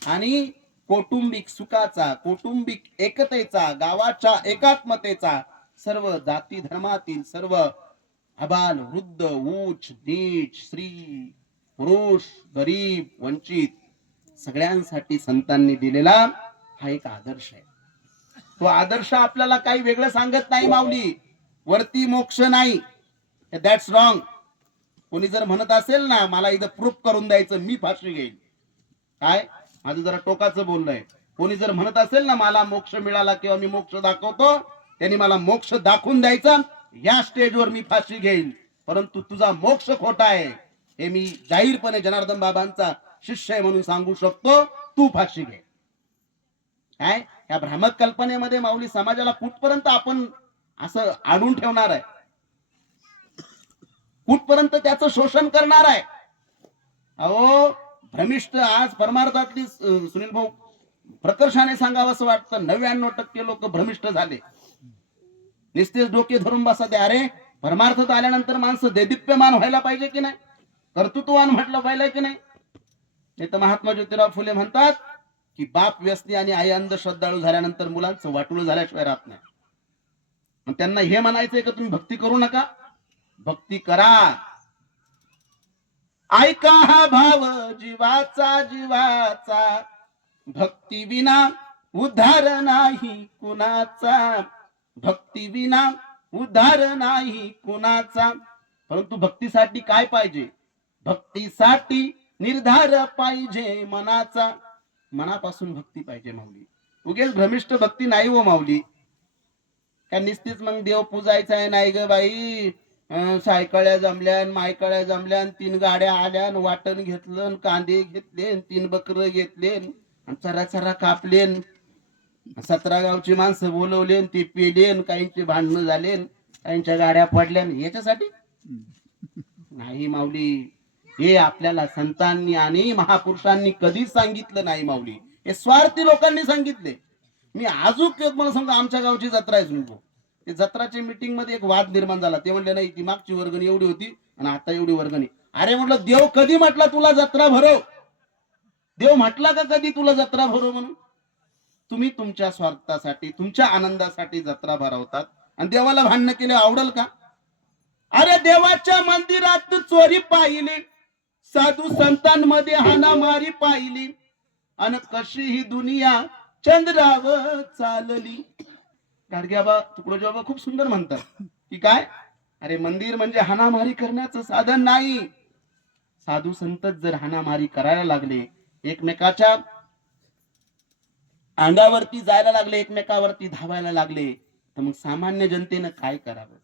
आणि कौटुंबिक सुखाचा, कौटुंबिक एकतेचा, गावाच्या एकात्मतेचा, सर्व जाती धर्मातील सर्व अबाल वृद्ध उच्च नीच स्त्री पुरुष गरीब वंचित सगळ्यांसाठी संतांनी दिलेला हा एक आदर्श आहे. तो आदर्श आपल्याला काही वेगळं सांगत नाही माऊली. वरती मोक्ष नाही, दॅट्स रॉंग. कोणी जर म्हणत असेल ना मला इथं प्रूफ करून द्यायचं, मी फाशी घेईल, काय माझं जरा टोकाचं बोलणंय. कोणी जर म्हणत असेल ना मला मोक्ष मिळाला किंवा मी मोक्ष दाखवतो, त्यांनी मला मोक्ष दाखवून द्यायचा, या स्टेजवर मी फाशी घेईल, परंतु तुझा मोक्ष खोटा आहे हे मी जाहीरपणे जनार्दन बाबांचा शिष्य आहे म्हणून सांगू शकतो, तू फाशी घे. काय या भ्रामक कल्पनेमध्ये माऊली समाजाला कुठपर्यंत आपण असं आणून ठेवणार आहे, कुठपर्यंत त्याचं शोषण करणार आहे. अहो भ्रमिष्ठ आज परमार्थातली सुनील भाऊ प्रकर्षाने सांगावं असं वाटतं, 99% लोक भ्रमिष्ठ झाले. निस्तेज डोके धरून बसा ते. अरे परमार्थात आल्यानंतर माणसं देदीप्यमान व्हायला पाहिजे की नाही, कर्तृत्ववान म्हटलं पाहिजे की नाही. नाही तर महात्मा ज्योतिराव फुले म्हणतात की बाप व्यसनी आणि आई अंध श्रद्धाळू झाल्यानंतर मुलांचं वाटोळं झाल्याशिवाय राहत नाही. मग त्यांना हे म्हणायचंय का तुम्ही भक्ती करू नका, भक्ती करा. ऐका हा भाव जीवाचा जीवाचा, भक्ती विना उद्धार नाही कुणाचा, भक्ती विना उद्धार नाही कुणाचा. परंतु भक्तीसाठी काय पाहिजे, भक्तीसाठी निर्धार पाहिजे मनाचा. मनापासून भक्ती पाहिजे माऊली. उगेच भ्रमिष्ठ भक्ती नाही हो माऊली. का निस्तीच मग देव पूजायचा आहे? नाही ग बाई, सायकळ्या जमल्यान, मायकळ्या जमल्यान, 3 गाड्या आल्यान, वाटण घेतलं, कांदे घेतले, 3 बकर घेतले, चरा चरा कापलेन, 17 गावची माणसं बोलवले, ती पेलेन, काहींचे भांडणं झाले, काहींच्या गाड्या पडल्यान, याच्यासाठी नाही माऊली. हे आपल्याला संतांनी आणि महापुरुषांनी कधीच सांगितलं नाही माऊली. हे स्वार्थी लोकांनी सांगितले. मी अजून मला सांगतो, आमच्या गावची जत्रा आहे सुनतो. ते जत्राच्या मीटिंग मध्ये एक वाद निर्माण झाला. ते म्हणले नाही, ती मागची वर्गणी एवढी होती आणि आता एवढी वर्गणी. अरे म्हटलं, देव कधी म्हटला तुला जत्रा भरव? देव म्हटला का कधी तुला जत्रा भरव म्हणून? तुम्ही तुमच्या स्वार्थासाठी, तुमच्या आनंदासाठी जत्रा भरवतात आणि देवाला भांडण केले आवडल का? अरे देवाच्या मंदिरात चोरी पाहिली, साधू संतांमध्ये हाणामारी पाहिली, आणि कशी ही दुनिया चंद्रावर चालली. गाडग्याबा तुकडोजी खूप सुंदर म्हणतात की काय, अरे मंदिर म्हणजे हाणामारी करण्याचं साधन नाही. साधू संतच जर हाणामारी करायला लागले, एकमेकाच्या अंगावरती जायला लागले, एकमेकावरती धावायला लागले, तर मग सामान्य जनतेनं काय करावं?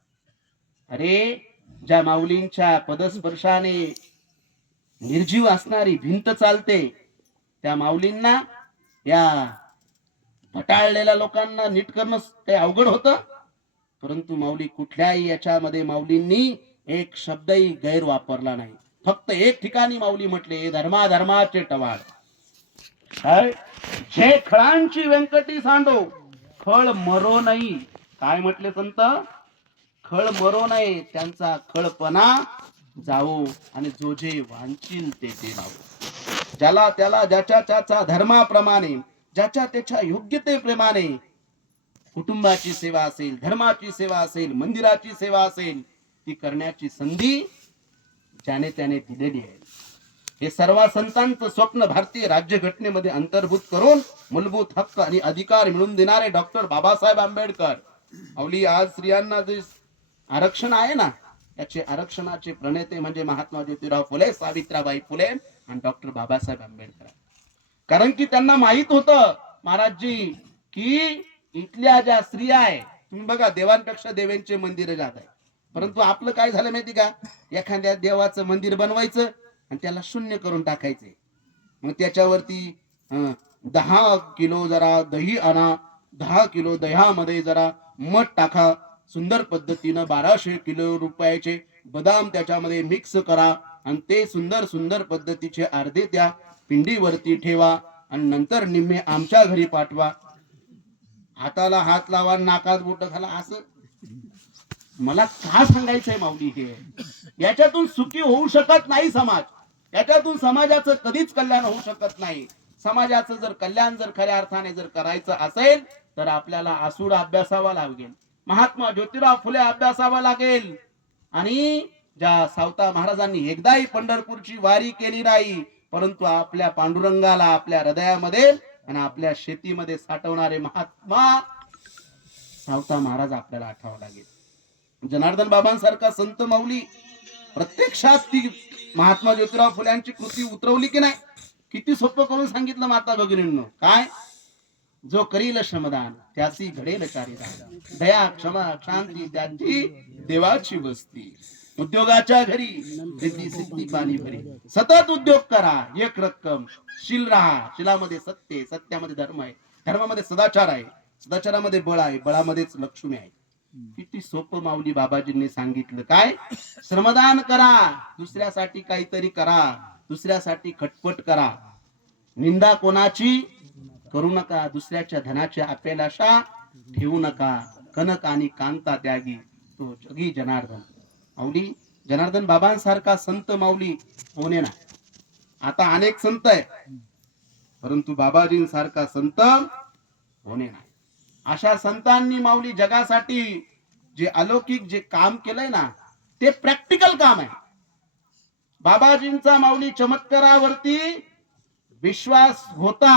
अरे ज्या माऊलींच्या पदस्पर्शाने निर्जीव असणारी भिंत चालते, त्या माऊलींना या फटाळलेल्या लोकांना नीट करणं काही अवघड होतं. परंतु माऊली कुठल्याही याच्यामध्ये माऊलींनी एक शब्दही गैर वापरला नाही. फक्त एक ठिकाणी माऊली म्हटले, धर्माधर्माचे टवाळ जे खळांची व्यंकटी सांडो, खळ मरो नाही. काय म्हटले संत? खळ मरो नाही, त्यांचा खळपणा जावो आणि जो जे वांचील ते राहू. ज्याला त्याला ज्याच्या त्याच्या धर्माप्रमाणे, ज्याच्या त्याच्या योग्यतेप्रमाणे कुटुंबाची सेवा असेल, धर्माची सेवा असेल, मंदिराची सेवा असेल, ती करण्याची संधी ज्याने त्याने दिलेली आहे. हे सर्व संतांचं स्वप्न भारतीय राज्यघटनेमध्ये अंतर्भूत करून मूलभूत हक्क आणि अधिकार मिळवून देणारे डॉक्टर बाबासाहेब आंबेडकर माऊली आज स्त्रियांना जे आरक्षण आहे ना, त्याचे आरक्षणाचे प्रणेते म्हणजे महात्मा ज्योतिराव फुले, सावित्रीबाई फुले आणि डॉक्टर बाबासाहेब आंबेडकर. कारण की त्यांना माहित होतं महाराजजी की इथल्या ज्या स्त्रिया आहे, तुम्ही बघा देवांपेक्षा देवांचे मंदिर जात आहे. परंतु आपलं काय झालं माहिती का, एखाद्या देवाचं मंदिर बनवायचं आणि त्याला शून्य करून टाकायचे. मग त्याच्यावरती 10 किलो जरा दही आणा, 10 किलो दह्यामध्ये जरा मध टाका, सुंदर पद्धतीनं 1200 किलो रुपयाचे बदाम त्याच्यामध्ये मिक्स करा आणि ते सुंदर सुंदर पद्धतीचे अर्धे त्या पिंडीवरती ठेवा आणि नंतर निम्मे आमच्या घरी पाठवा. हाताला हात लावा, नाकात बोट घाला. असं मला का सांगायचंय माऊली? हे याच्यातून सुखी होऊ शकत नाही समाज. याच्यातून समाजाचं कधीच कल्याण होऊ शकत नाही. समाजाचं जर कल्याण जर खऱ्या अर्थाने जर करायचं असेल तर आपल्याला आसूड अभ्यासावा लागेल, महात्मा ज्योतिराव फुले अभ्यासावा लागेल. आणि ज्या सावता महाराजांनी एकदाही पंढरपूरची वारी केली नाही, परंतु आपल्या पांडुरंगाला आपल्या हृदयामध्ये आणि आपल्या शेतीमध्ये साठवणारे महात्मा सावता महाराज आपल्याला आठवावं लागेल. जनार्दन बाबांसारखा संत माऊली प्रत्यक्षात ती महात्मा ज्योतिराव फुल्यांची कृती उतरवली की नाही? किती सोपं करून सांगितलं माता भगिनींनो. काय? जो करील श्रमदान त्याची घडेल कार्यदान, दया क्षमा शांती त्याची देवाची वस्ती. उद्योगाच्या घरी रिद्धी सिद्धी पाणी भरी, सतत उद्योग करा, एक रक्कम शील राहा. शिलामध्ये सत्य, सत्यामध्ये धर्म आहे, धर्मामध्ये सदाचार आहे, सदाचारामध्ये बळ आहे, बळामध्येच लक्ष्मी आहे. किती सोपं माऊली बाबाजींनी सांगितलं. काय? श्रमदान करा, दुसऱ्यासाठी काहीतरी करा, दुसऱ्यासाठी खटपट करा, निंदा कोणाची करू नका, दुसऱ्याच्या धनाची अपेलाशा ठेवू नका. कनक आणि कांता त्यागी तो जगी जनार्दन. माऊली जनार्दन बाबांसारखा संत माऊली होणे ना. आता अनेक संत आहे, परंतु बाबाजींसारखा संत होणे नाही. अशा संतांनी माऊली जगासाठी जे अलौकिक जे काम केलंय ना, ते प्रॅक्टिकल काम आहे. बाबाजींचा माऊली चमत्कारावरती विश्वास होता,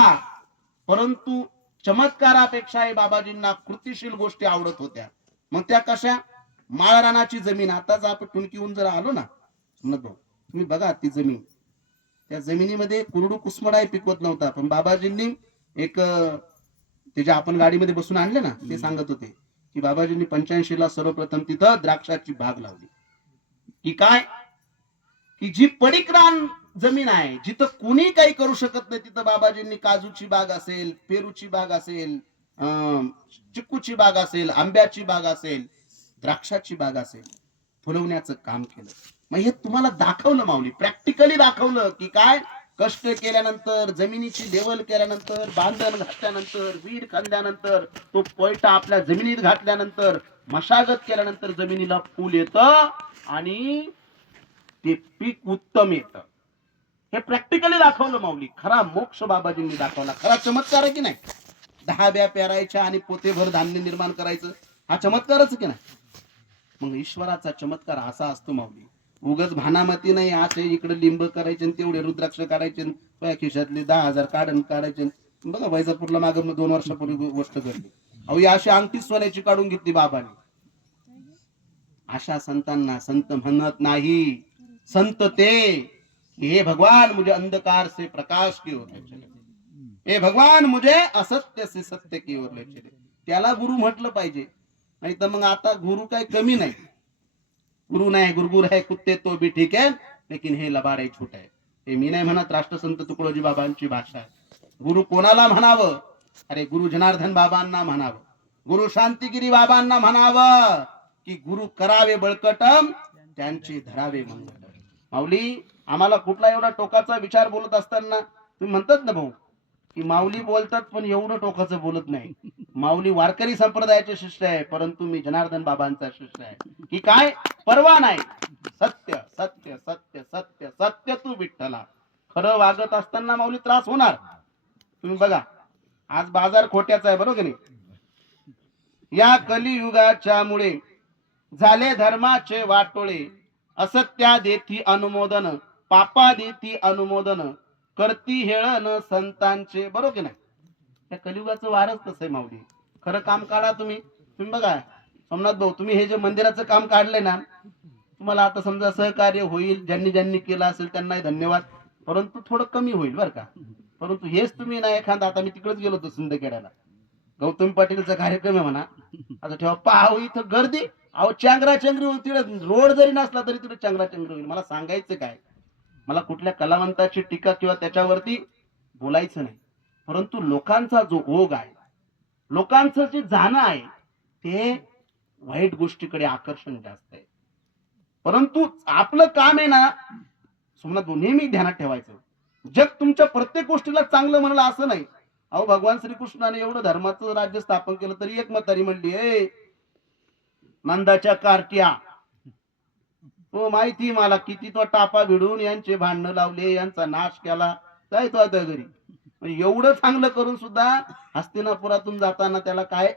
परंतु चमत्कारापेक्षा बाबाजींना कृतीशील गोष्टी आवडत होत्या. मग त्या कशा? माळरानाची जमीन. आताच आपण टुणकीहून जर आलो ना, तुम्ही बघा ती जमीन, त्या जमिनीमध्ये कुरडू कुसमडाही पिकवत नव्हता, पण बाबाजींनी एक ते जे आपण गाडीमध्ये बसून आणले ना, ते सांगत होते की बाबाजींनी 85ला सर्वप्रथम तिथं द्राक्षाची बाग लावली. की काय, की जी पडीक रान जमीन आहे, जिथं कुणी काही करू शकत नाही, तिथं बाबाजींनी काजूची बाग असेल, पेरूची बाग असेल, चिक्कूची बाग असेल, आंब्याची बाग असेल, द्राक्षाची बाग असेल, फुलवण्याचं काम केलं. मग हे तुम्हाला दाखवलं माऊली, प्रॅक्टिकली दाखवलं की काय, कष्ट केल्यानंतर, जमिनीची लेवल केल्यानंतर, बांधण घातल्यानंतर, वीड खाल्ल्यानंतर, तो पोयटा आपल्या जमिनीत घातल्यानंतर, मशागत केल्यानंतर जमिनीला फुल येतं आणि ते पीक उत्तम येतं. हे प्रॅक्टिकली दाखवलं माऊली. खरा मोक्ष बाबाजींनी दाखवला. खरा चमत्कार आहे की नाही. 10 ब्या पेरायच्या आणि पोतेभर धान्य निर्माण करायचं, हा चमत्कारच की नाही. मग ईश्वराचा चमत्कार असा असतो माऊली. उगच भानामती नाही, असे इकडे लिंब करायचे आणि तेवढे रुद्राक्ष काढायचे, खिशातले 10,000 काढायचे. बघा वैजापूरला मागं 2 वर्षापूर्वी गोष्ट घडली. अहो अशी अंगठी सोन्याची काढून घेतली बाबाने. अशा संतांना संत म्हणत नाही. संत ते, हे भगवान मुझे अंधकार से प्रकाश की ओर ले चले, हे भगवान मुझे असत्य से सत्य की ओर ले चले, त्याला गुरु म्हटलं पाहिजे. नाही तर मग आता गुरु काही कमी नाही. गुरु नाही, गुरगुर है कुत्ते तो भी ठीक है, लेकिन हे लबाडे छोट आहे. हे मी नाही म्हणत, राष्ट्रसंत तुकडोजी बाबांची भाषा आहे. गुरु कोणाला म्हणावं? अरे गुरु जनार्दन बाबांना म्हणावं, गुरु शांतिगिरी बाबांना म्हणावं, की गुरु करावे बळकटम, त्यांचे धरावे मंगल. माऊली, आम्हाला कुठला एवढा टोकाचा विचार बोलत असताना तुम्ही म्हणतात ना भाऊ, की माऊली बोलतात पण एवढं टोकाचं बोलत नाही. माऊली वारकरी संप्रदायाचे शिष्य आहे, परंतु मी जनार्दन बाबांचा शिष्य आहे. की काय, परवा नाही, सत्य सत्य सत्य सत्य सत्य तू विठ्ठला. खरं वागत असताना माऊली त्रास होणार. तुम्ही बघा, आज बाजार खोट्याचा आहे, बरोबर की नाही. या कलियुगाच्या मुळे झाले धर्माचे वाटोळे, असत्या देती अनुमोदन, पापा देती अनुमोदन, करती हेळन संतांचे. बरोबर की नाही. त्या कलियुगाचं वारच तसं आहे माऊली. खरं काम काढा तुम्ही. तुम्ही बघा सोमनाथ भाऊ, तुम्ही हे जे मंदिराचं काम काढले ना, तुम्हाला आता समजा सहकार्य होईल, ज्यांनी ज्यांनी केलं असेल त्यांनाही धन्यवाद, परंतु थोडं कमी होईल बरं का. परंतु हेच तुम्ही ना, एखादा, आता मी तिकडेच गेलो होतो सिंदखेड्याला, गौतम पाटीलचा कार्यक्रम आहे म्हणा, आता ठेवा पाहू इथं गर्दी. अहो चांगरा चंगरी होईल तिकडे, रोड जरी नसला तरी तिकडे चांगरा चंगरी होईल. मला सांगायचं काय, मला कुठल्या कलावंताची टीका किंवा त्याच्यावरती बोलायचं नाही, परंतु लोकांचा जो ओघ आहे, लोकांचं जे जाणं आहे, ते वाईट गोष्टीकडे आकर्षण जास्त आहे. परंतु आपलं काम आहे ना सोमनाथ, नेहमी ध्यानात ठेवायचं, जग तुमच्या प्रत्येक गोष्टीला चांगलं म्हणलं असं नाही. अहो भगवान श्रीकृष्णाने एवढं धर्माचं राज्य स्थापन केलं तरी एक म्हातारी म्हणली, ए नंदाच्या कार्ट्या, तो माहिती मला किती तो टापा भिडून यांचे भांडणं लावले, यांचा नाश केला, काय तो आता घरी. एवढं चांगलं करून सुद्धा हस्तिनापुरातून जाताना त्याला काय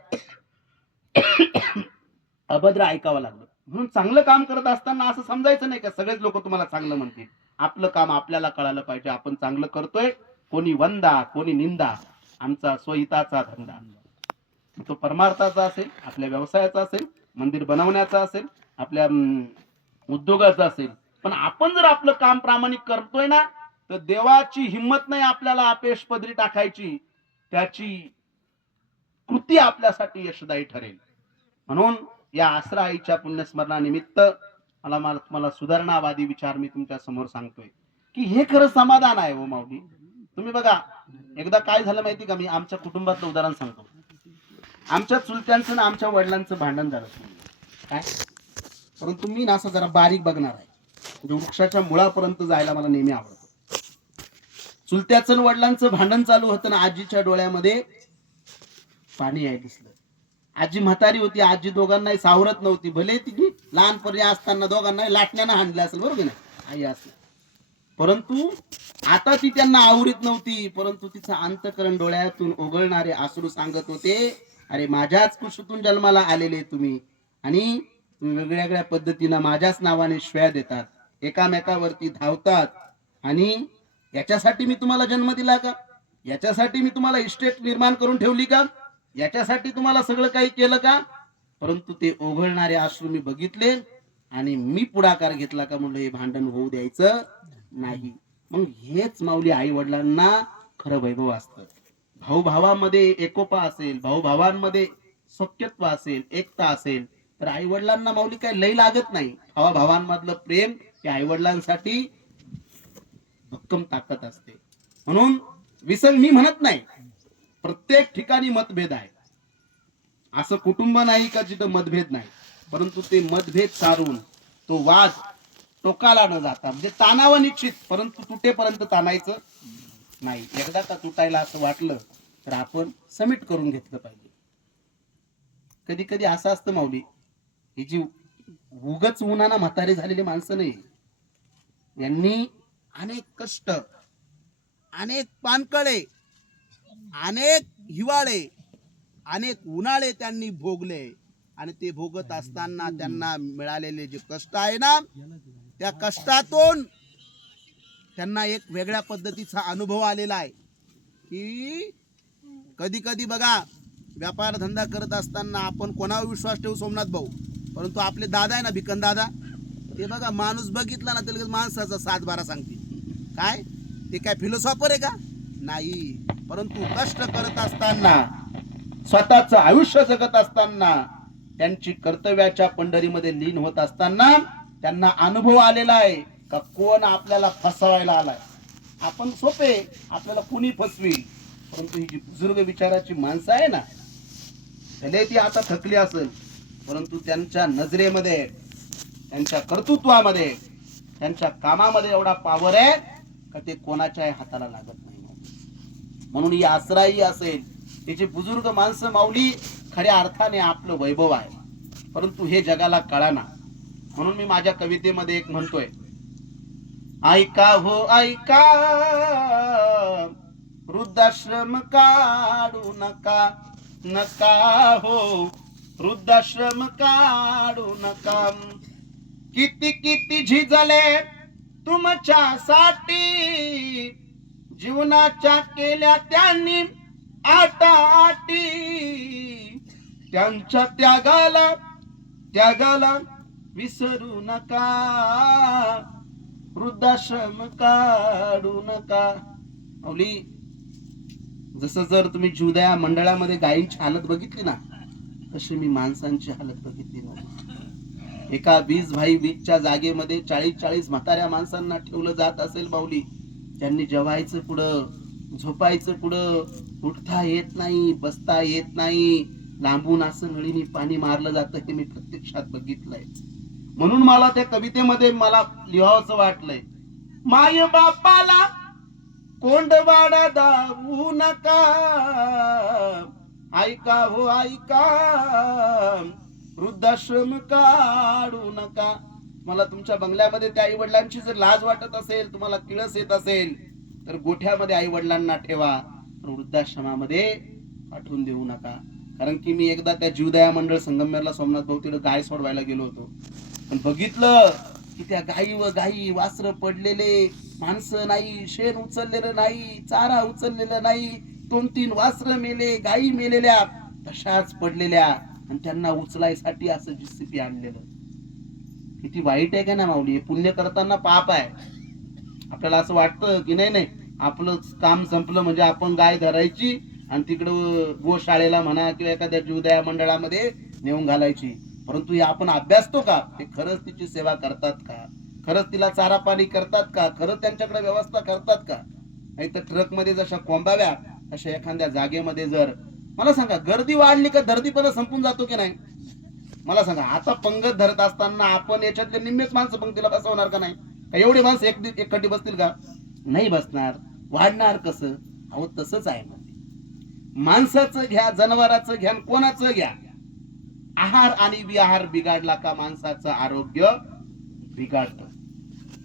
अभद्र ऐकावं लागलं. म्हणून चांगलं काम करत असताना असं समजायचं नाही का सगळेच लोक तुम्हाला चांगलं म्हणतील. आपलं काम आपल्याला कळालं पाहिजे, आपण चांगलं करतोय. कोणी वंदा, कोणी निंदा, आमचा स्वहिताचा धंदा, तो परमार्थाचा असेल, आपल्या व्यवसायाचा असेल, मंदिर बनवण्याचा असेल, आपल्या उद्योगाचा असेल. पण आपण जर आपलं काम प्रामाणिक करतोय ना, तर देवाची हिंमत नाही आपल्याला अपयश पदरी टाकायची. त्याची कृती आपल्यासाठी यशदायी ठरेल. म्हणून या आसरा आईच्या पुण्यस्मरणानिमित्त मला सुधारणावादी विचार मी तुमच्या समोर सांगतोय, की हे खरं समाधान आहे. हो माऊली, तुम्ही बघा, एकदा काय झालं माहिती का, मी आमच्या कुटुंबातलं उदाहरण सांगतो. आमच्या चुलत्यांचं ना आमच्या वडिलांचं भांडण झालं काय, परंतु मी ना असं जरा बारीक बघणार आहे, म्हणजे वृक्षाच्या मुळापर्यंत जायला मला नेहमी आवडतं. चुलत्याचं वडिलांचं भांडण चालू होतं ना, आजीच्या डोळ्यामध्ये पाणी यायला दिसलं. आजी म्हातारी होती, आजी दोघांनाही सावरत नव्हती. भले ती लहानपणी असताना दोघांनाही लाटण्यानं हाणलं असेल, बरोबर ना, आई असं, परंतु आता ती त्यांना आवरीत नव्हती. परंतु तिचं अंतकरण डोळ्यातून ओघळणारे अश्रू सांगत होते, अरे माझ्याच कुशीतून जन्माला आलेले तुम्ही, आणि तुम्ही वेगवेगळ्या पद्धतीनं माझ्याच नावाने श्वेय देतात, एकामेकावरती धावतात, आणि याच्यासाठी मी तुम्हाला जन्म दिला का? याच्यासाठी मी तुम्हाला इस्टेट निर्माण करून ठेवली का? याच्यासाठी तुम्हाला सगळं काही केलं का? परंतु ते ओघळणारे अश्रू मी बघितले आणि मी पुढाकार घेतला का, म्हणलं हे भांडण होऊ द्यायचं नाही. मग हेच माऊली आई वडिलांना खरं वैभव असतं. भाऊ भावामध्ये एकोपा असेल, भाऊ भावांमध्ये सख्यत्व असेल, एकता असेल, तर आई वडिलांना माऊली काय लय लागत नाही. भावाभावांमधलं प्रेम हे आई वडिलांसाठी भक्कम ताकद असते. म्हणून विसंग मी म्हणत नाही, प्रत्येक ठिकाणी मतभेद आहे. असं कुटुंब नाही का जिथं मतभेद नाही, परंतु ते मतभेद सारून तो वाद टोकाला न जाता म्हणजे ताणावं निश्चित, परंतु तुटेपर्यंत ताणायचं नाही. एकदा का तुटायला असं वाटलं तर आपण समिट करून घेतलं पाहिजे. कधी कधी असं असतं माऊली, ही जी उगच उन्हाना म्हातारी झालेली माणसं नाही, यांनी अनेक कष्ट, अनेक पानकळे, अनेक हिवाळे, अनेक उन्हाळे त्यांनी भोगले आणि ते भोगत असताना त्यांना मिळालेले जे कष्ट आहे ना, त्या कष्टातून त्यांना एक वेगळ्या पद्धतीचा अनुभव आलेला आहे. की कधी कधी बघा, व्यापार धंदा करत असताना आपण कोणावर विश्वास ठेवू सोमनाथ भाऊ, परंतु आपले दादा आहे ना भिकन दादा, ते बघा माणूस बघितला ना तर माणसाचा 7-12 सांगतील. काय ते काय फिलोसॉफर आहे का? नाही. परंतु कष्ट करत असताना, स्वतःचं आयुष्य जगत असताना, त्यांची कर्तव्याच्या पंढरीमध्ये लीन होत असताना त्यांना अनुभव आलेला आहे का कोण आपल्याला फसवायला आलाय. आपण सोपे, आपल्याला कुणी फसवी, परंतु ही जी बुजुर्ग विचाराची माणसं आहे ना, भले ती आता थकली असेल, परंतु त्यांच्या नजरेमध्ये, त्यांच्या कर्तृत्वामध्ये, त्यांच्या कामामध्ये एवढा पावर आहे का ते कोणाच्याही हाताला लागत नाही. म्हणून ही आसराई असेल, त्याचे बुजुर्ग माणसं माऊली खऱ्या अर्थाने आपलं वैभव आहे, परंतु हे जगाला कळाना. म्हणून मी माझ्या कवितेमध्ये एक म्हणतोय, ऐका हो ऐका, वृद्धाश्रम काढू नका, नका हो वृद्धाश्रम काढू नका. किती किती झिजले तुमच्यासाठी, जीवनाच्या केल्या त्यांनी आटाआटी. त्यांच्या त्यागाला विसरू नका, वृद्धाश्रम काढू नका. माऊली, जसं जर तुम्ही जुदया मंडळामध्ये गायींची हालत बघितली ना, तशी मी माणसांची हालत बघितली नव्हती. एका 20x20च्या जागेमध्ये 40-40 म्हाताऱ्या माणसांना ठेवलं जात असेल माऊली. त्यांनी जेवायचं पुढं, झोपायचं पुढं, उठता येत नाही, बसता येत नाही, लांबून असं नळीने पाणी मारलं जातं, हे मी प्रत्यक्षात बघितलंय. म्हणून मला त्या कवितेमध्ये मला लिहावंसं वाटलंय, माय बापाला कोंडवाडा दाबू नका, ऐका हो ऐका, वृद्धाश्रम काढू नका. मला तुमच्या बंगल्यामध्ये त्या आई वडिलांची जर लाज वाटत असेल, तुम्हाला किळस येत असेल, तर गोठ्यामध्ये आई वडिलांना ठेवा, वृद्धाश्रमामध्ये पाठवून देऊ नका. कारण की मी एकदा त्या जीवदया मंडळ संगमेरला सोमनाथ भाऊ तिकडे गाय सोडवायला गेलो होतो, पण बघितलं की त्या गायी वासर पडलेले, माणसं नाही, शेण उचललेलं नाही, चारा उचललेला नाही, 2-3 वासर मेले, गायी मेलेल्या तशाच पडलेल्या, आणि त्यांना उचलायसाठी असं जीसीपी आणलेलं. किती वाईट आहे का ना माऊली. पुण्य करताना पाप आहे. आपल्याला असं वाटतं की नाही आपलं काम संपलं म्हणजे आपण गाय धरायची आणि तिकडं गोशाळेला म्हणा किंवा एखाद्या जीवदया मंडळामध्ये नेऊन घालायची, परंतु हे आपण अभ्यासतो का, ते खरंच तिची सेवा करतात का, खरंच तिला चारा पाणी करतात का, खरंच त्यांच्याकडे व्यवस्था करतात का. नाही तर ट्रक मध्ये जशा कोंबाव्या अशा एखाद्या जागेमध्ये जर, मला सांगा गर्दी वाढली का दर्दीपणा संपून जातो की नाही. मला सांगा, आता पंगत धरत असताना आपण याच्यातले निम्मेच माणसं पंक्तीला बसवणार का नाही. का एवढे माणसं एकखट्टी बसतील का, नाही बसणार. वाढणार कसं. अहो तसंच आहे. माणसाचं घ्या, जनावराचं घ्या, कोणाचं घ्या, आहार आणि विहार बिघडला का माणसाचं आरोग्य बिघडत.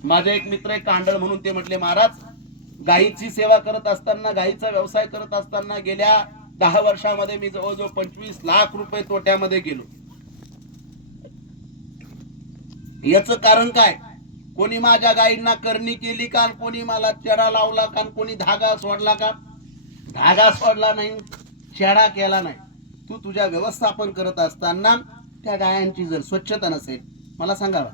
माझे एक मित्र आहे कांडळ म्हणून, ते म्हटले, महाराज गायीची सेवा करत असताना, गायीचा व्यवसाय करत असताना गेल्या 10 वर्षामध्ये मी जवळजवळ 25 लाख रुपये तोट्यामध्ये गेलो. याच कारण काय, कोणी माझ्या गायींना करणी केली का, कोणी मला चेडा लावला का, कोणी धागा सोडला का. धागा सोडला नाही, चेडा केला नाही. तू तुझ्या व्यवस्थापन करत असताना त्या गायांची जर स्वच्छता नसेल, मला सांगावा.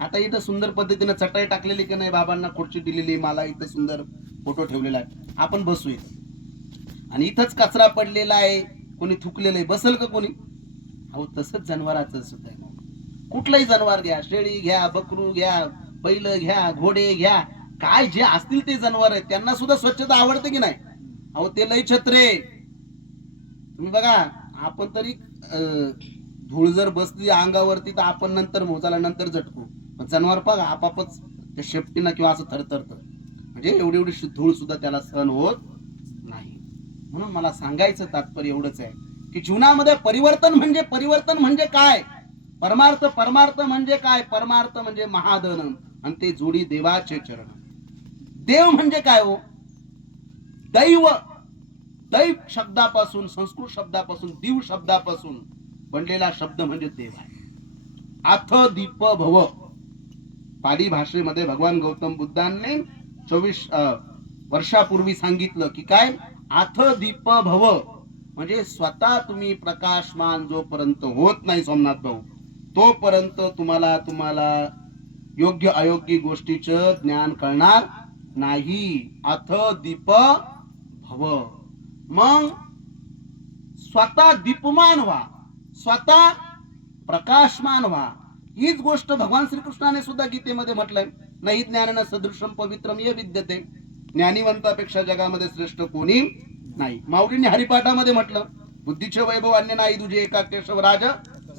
आता इथं सुंदर पद्धतीने चटई टाकलेली की नाही, बाबांना खुर्ची दिलेली, मला इथं सुंदर फोटो ठेवलेला आहे, आपण बसूया. आणि इथंच कचरा पडलेला आहे, कोणी थुकलेलं बसल का कोणी? अहो तसंच जनावराचं सुद्धा आहे. कुठलंही जनावर घ्या, शेळी घ्या, बकरू घ्या, बैल घ्या, घोडे घ्या, काय जे असतील ते जनावर आहेत त्यांना सुद्धा स्वच्छता आवडते की नाही? अहो ते लय छत्रे. तुम्ही बघा, आपण तरी धूळ जर बसली अंगावरती तर आपण नंतर मोजाला नंतर झटकू, पण जनावर बघा आपापच त्या शेपटीनं किंवा असं थरथरत, म्हणजे एवढी एवढी धूळ सुद्धा त्याला सहन होत नाही. म्हणून मला सांगायचं तात्पर्य एवढंच आहे की जीवनामध्ये परिवर्तन म्हणजे काय? परमार्थ परमार्थ म्हणजे काय? परमार्थ म्हणजे महाधन आणि ते जोडी देवाचे चरण. देव म्हणजे काय हो? दैव. दैव शब्दापासून, संस्कृत शब्दापासून, दिव शब्दापासून बनलेला शब्द म्हणजे देव आहे. अथ दीप भव. पाली भाषेमध्ये भगवान गौतम बुद्धांनी 24 वर्षापूर्वी सांगितलं की काय? अथ दीप भव म्हणजे स्वतः तुम्ही प्रकाशमान जोपर्यंत होत नाही सोमनाथ भाऊ, तोपर्यंत तुम्हाला योग्य अयोग्य गोष्टीचं ज्ञान कळणार नाही. अथ दीप भव. मग स्वतः दीपमान व्हा, स्वतः प्रकाशमान व्हा. हीच गोष्ट भगवान श्रीकृष्णाने सुद्धा गीतेमध्ये म्हटलंय. नाही ज्ञानेन सदृशम पवित्रम ये विद्यते. ज्ञानीवंतापेक्षा जगामध्ये श्रेष्ठ कोणी नाही. माऊलींनी हरिपाठामध्ये म्हटलं, बुद्धीचे वैभव अन्य नाही तुझे, एका केशवराज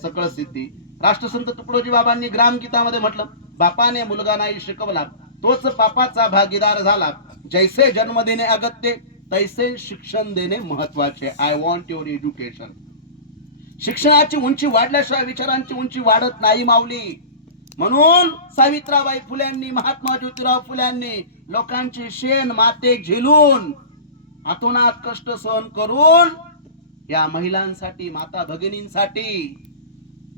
सकळ सिद्धी. राष्ट्रसंत तुकडोजी बाबांनी ग्राम गीतामध्ये म्हटलं, बापाने मुलगा नाही शिकवला, तोच पापाचा भागीदार झाला. जैसे जन्म देणे अगत्य, तैसे शिक्षण देणे महत्वाचे. I want your education. शिक्षणाची उंची वाढल्याशिवाय विचारांची उंची वाढत नाही माऊली. म्हणून सावित्रीबाई फुल्यांनी, महात्मा ज्योतिराव फुल्यांनी लोकांचे शेण माते झेलून, अतोनात कष्ट सहन करून या महिलांसाठी, माता भगिनींसाठी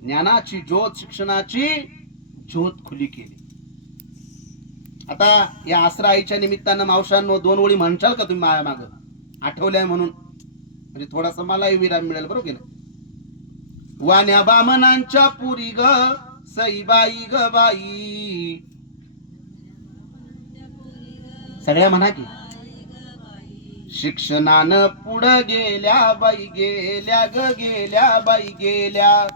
ज्ञानाची ज्योत, शिक्षणाची ज्योत खुली केली. आता या आसरा आईच्या निमित्तानं मावशांनो 2 ओळी म्हणशाल का तुम्ही माया माग? आठवलंय म्हणून म्हणजे थोडासा मलाही विराम मिळेल, बरोबर की नाही? वाण्या बामनांच्या पुरी ग सईबाई ग बाई. सगळ्या म्हणा की. शिक्षणानं पुढं गेल्या बाई गेल्या ग गेल्या बाई गेल्या.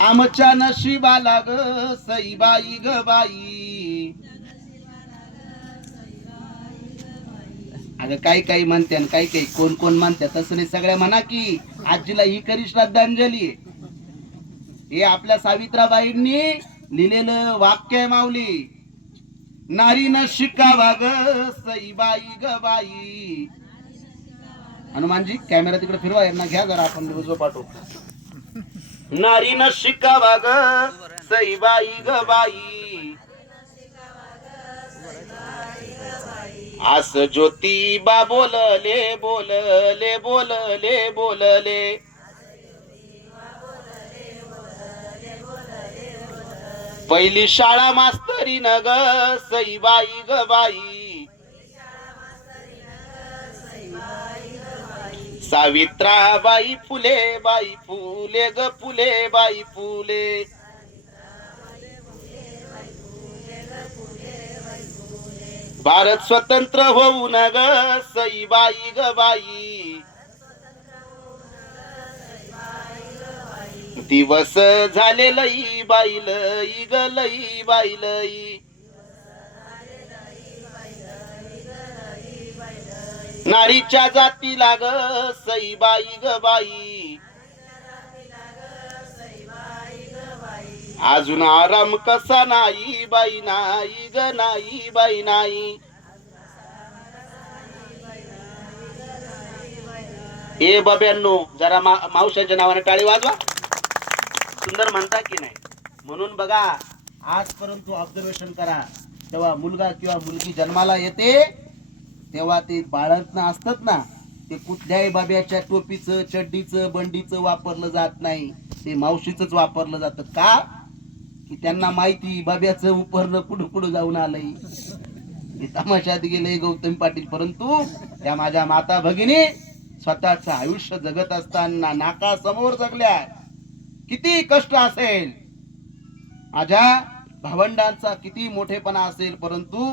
आमच्या नशिबाला ग सईबाई ग बाई. अगं काही म्हणते आणि काही कोण म्हणते, तसं नाही. सगळ्या म्हणा की. आजीला ही खरी श्रद्धांजली. हे आपल्या सावित्रीबाईंनी लिहिलेलं वाक्य आहे माऊली. नारीनं शिकावा ग सईबाई ग बाई. हनुमानजी कॅमेरा तिकडे फिरवा, यांना घ्या जरा, आपण दिवस पाठवू. नारीनं शिकावा ग सईबाई ग बाई. आस ज्योतिबा बोलले बोलले बोलले बोलले. पहिली शाळा मास्तरी न ग सईबाई ग बाई. सावित्राबाई फुले बाई फुले ग फुले बाई फुले. भारत स्वतंत्र होऊन ग सईबाई ग बाई. दिवस झाले लई बाई लई ग लई बाई लई. नारीच्या जातीला ग सईबाई ग बाई. अजून आराम कसा नाही बाई नाही ग नाही बाई नाही. ए बाब्यांनो, जरा मावशाच्या नावाने टाळी वाजवा. सुंदर म्हणता की नाही? म्हणून बघा, आजपर्यंत ऑब्झर्वेशन करा, तेव्हा मुलगा किंवा मुलगी जन्माला येते तेव्हा ते बाळंतनं असतात ना, ते कुठल्याही बाब्याच्या टोपीचं, चड्डीचं, बंडीचं वापरलं जात नाही. ते मावशीच वापरलं जातं. का? की त्यांना माहिती बाब्याचं उपरणं पुढं जाऊन आलंय. ते तमाशात गेले गौतम पाटील. परंतु त्या माझ्या माता भगिनी स्वतःचं आयुष्य जगत असताना नाकासमोर जगल्या. किती कष्ट असेल, माझ्या भावंडांचा किती मोठेपणा असेल, परंतु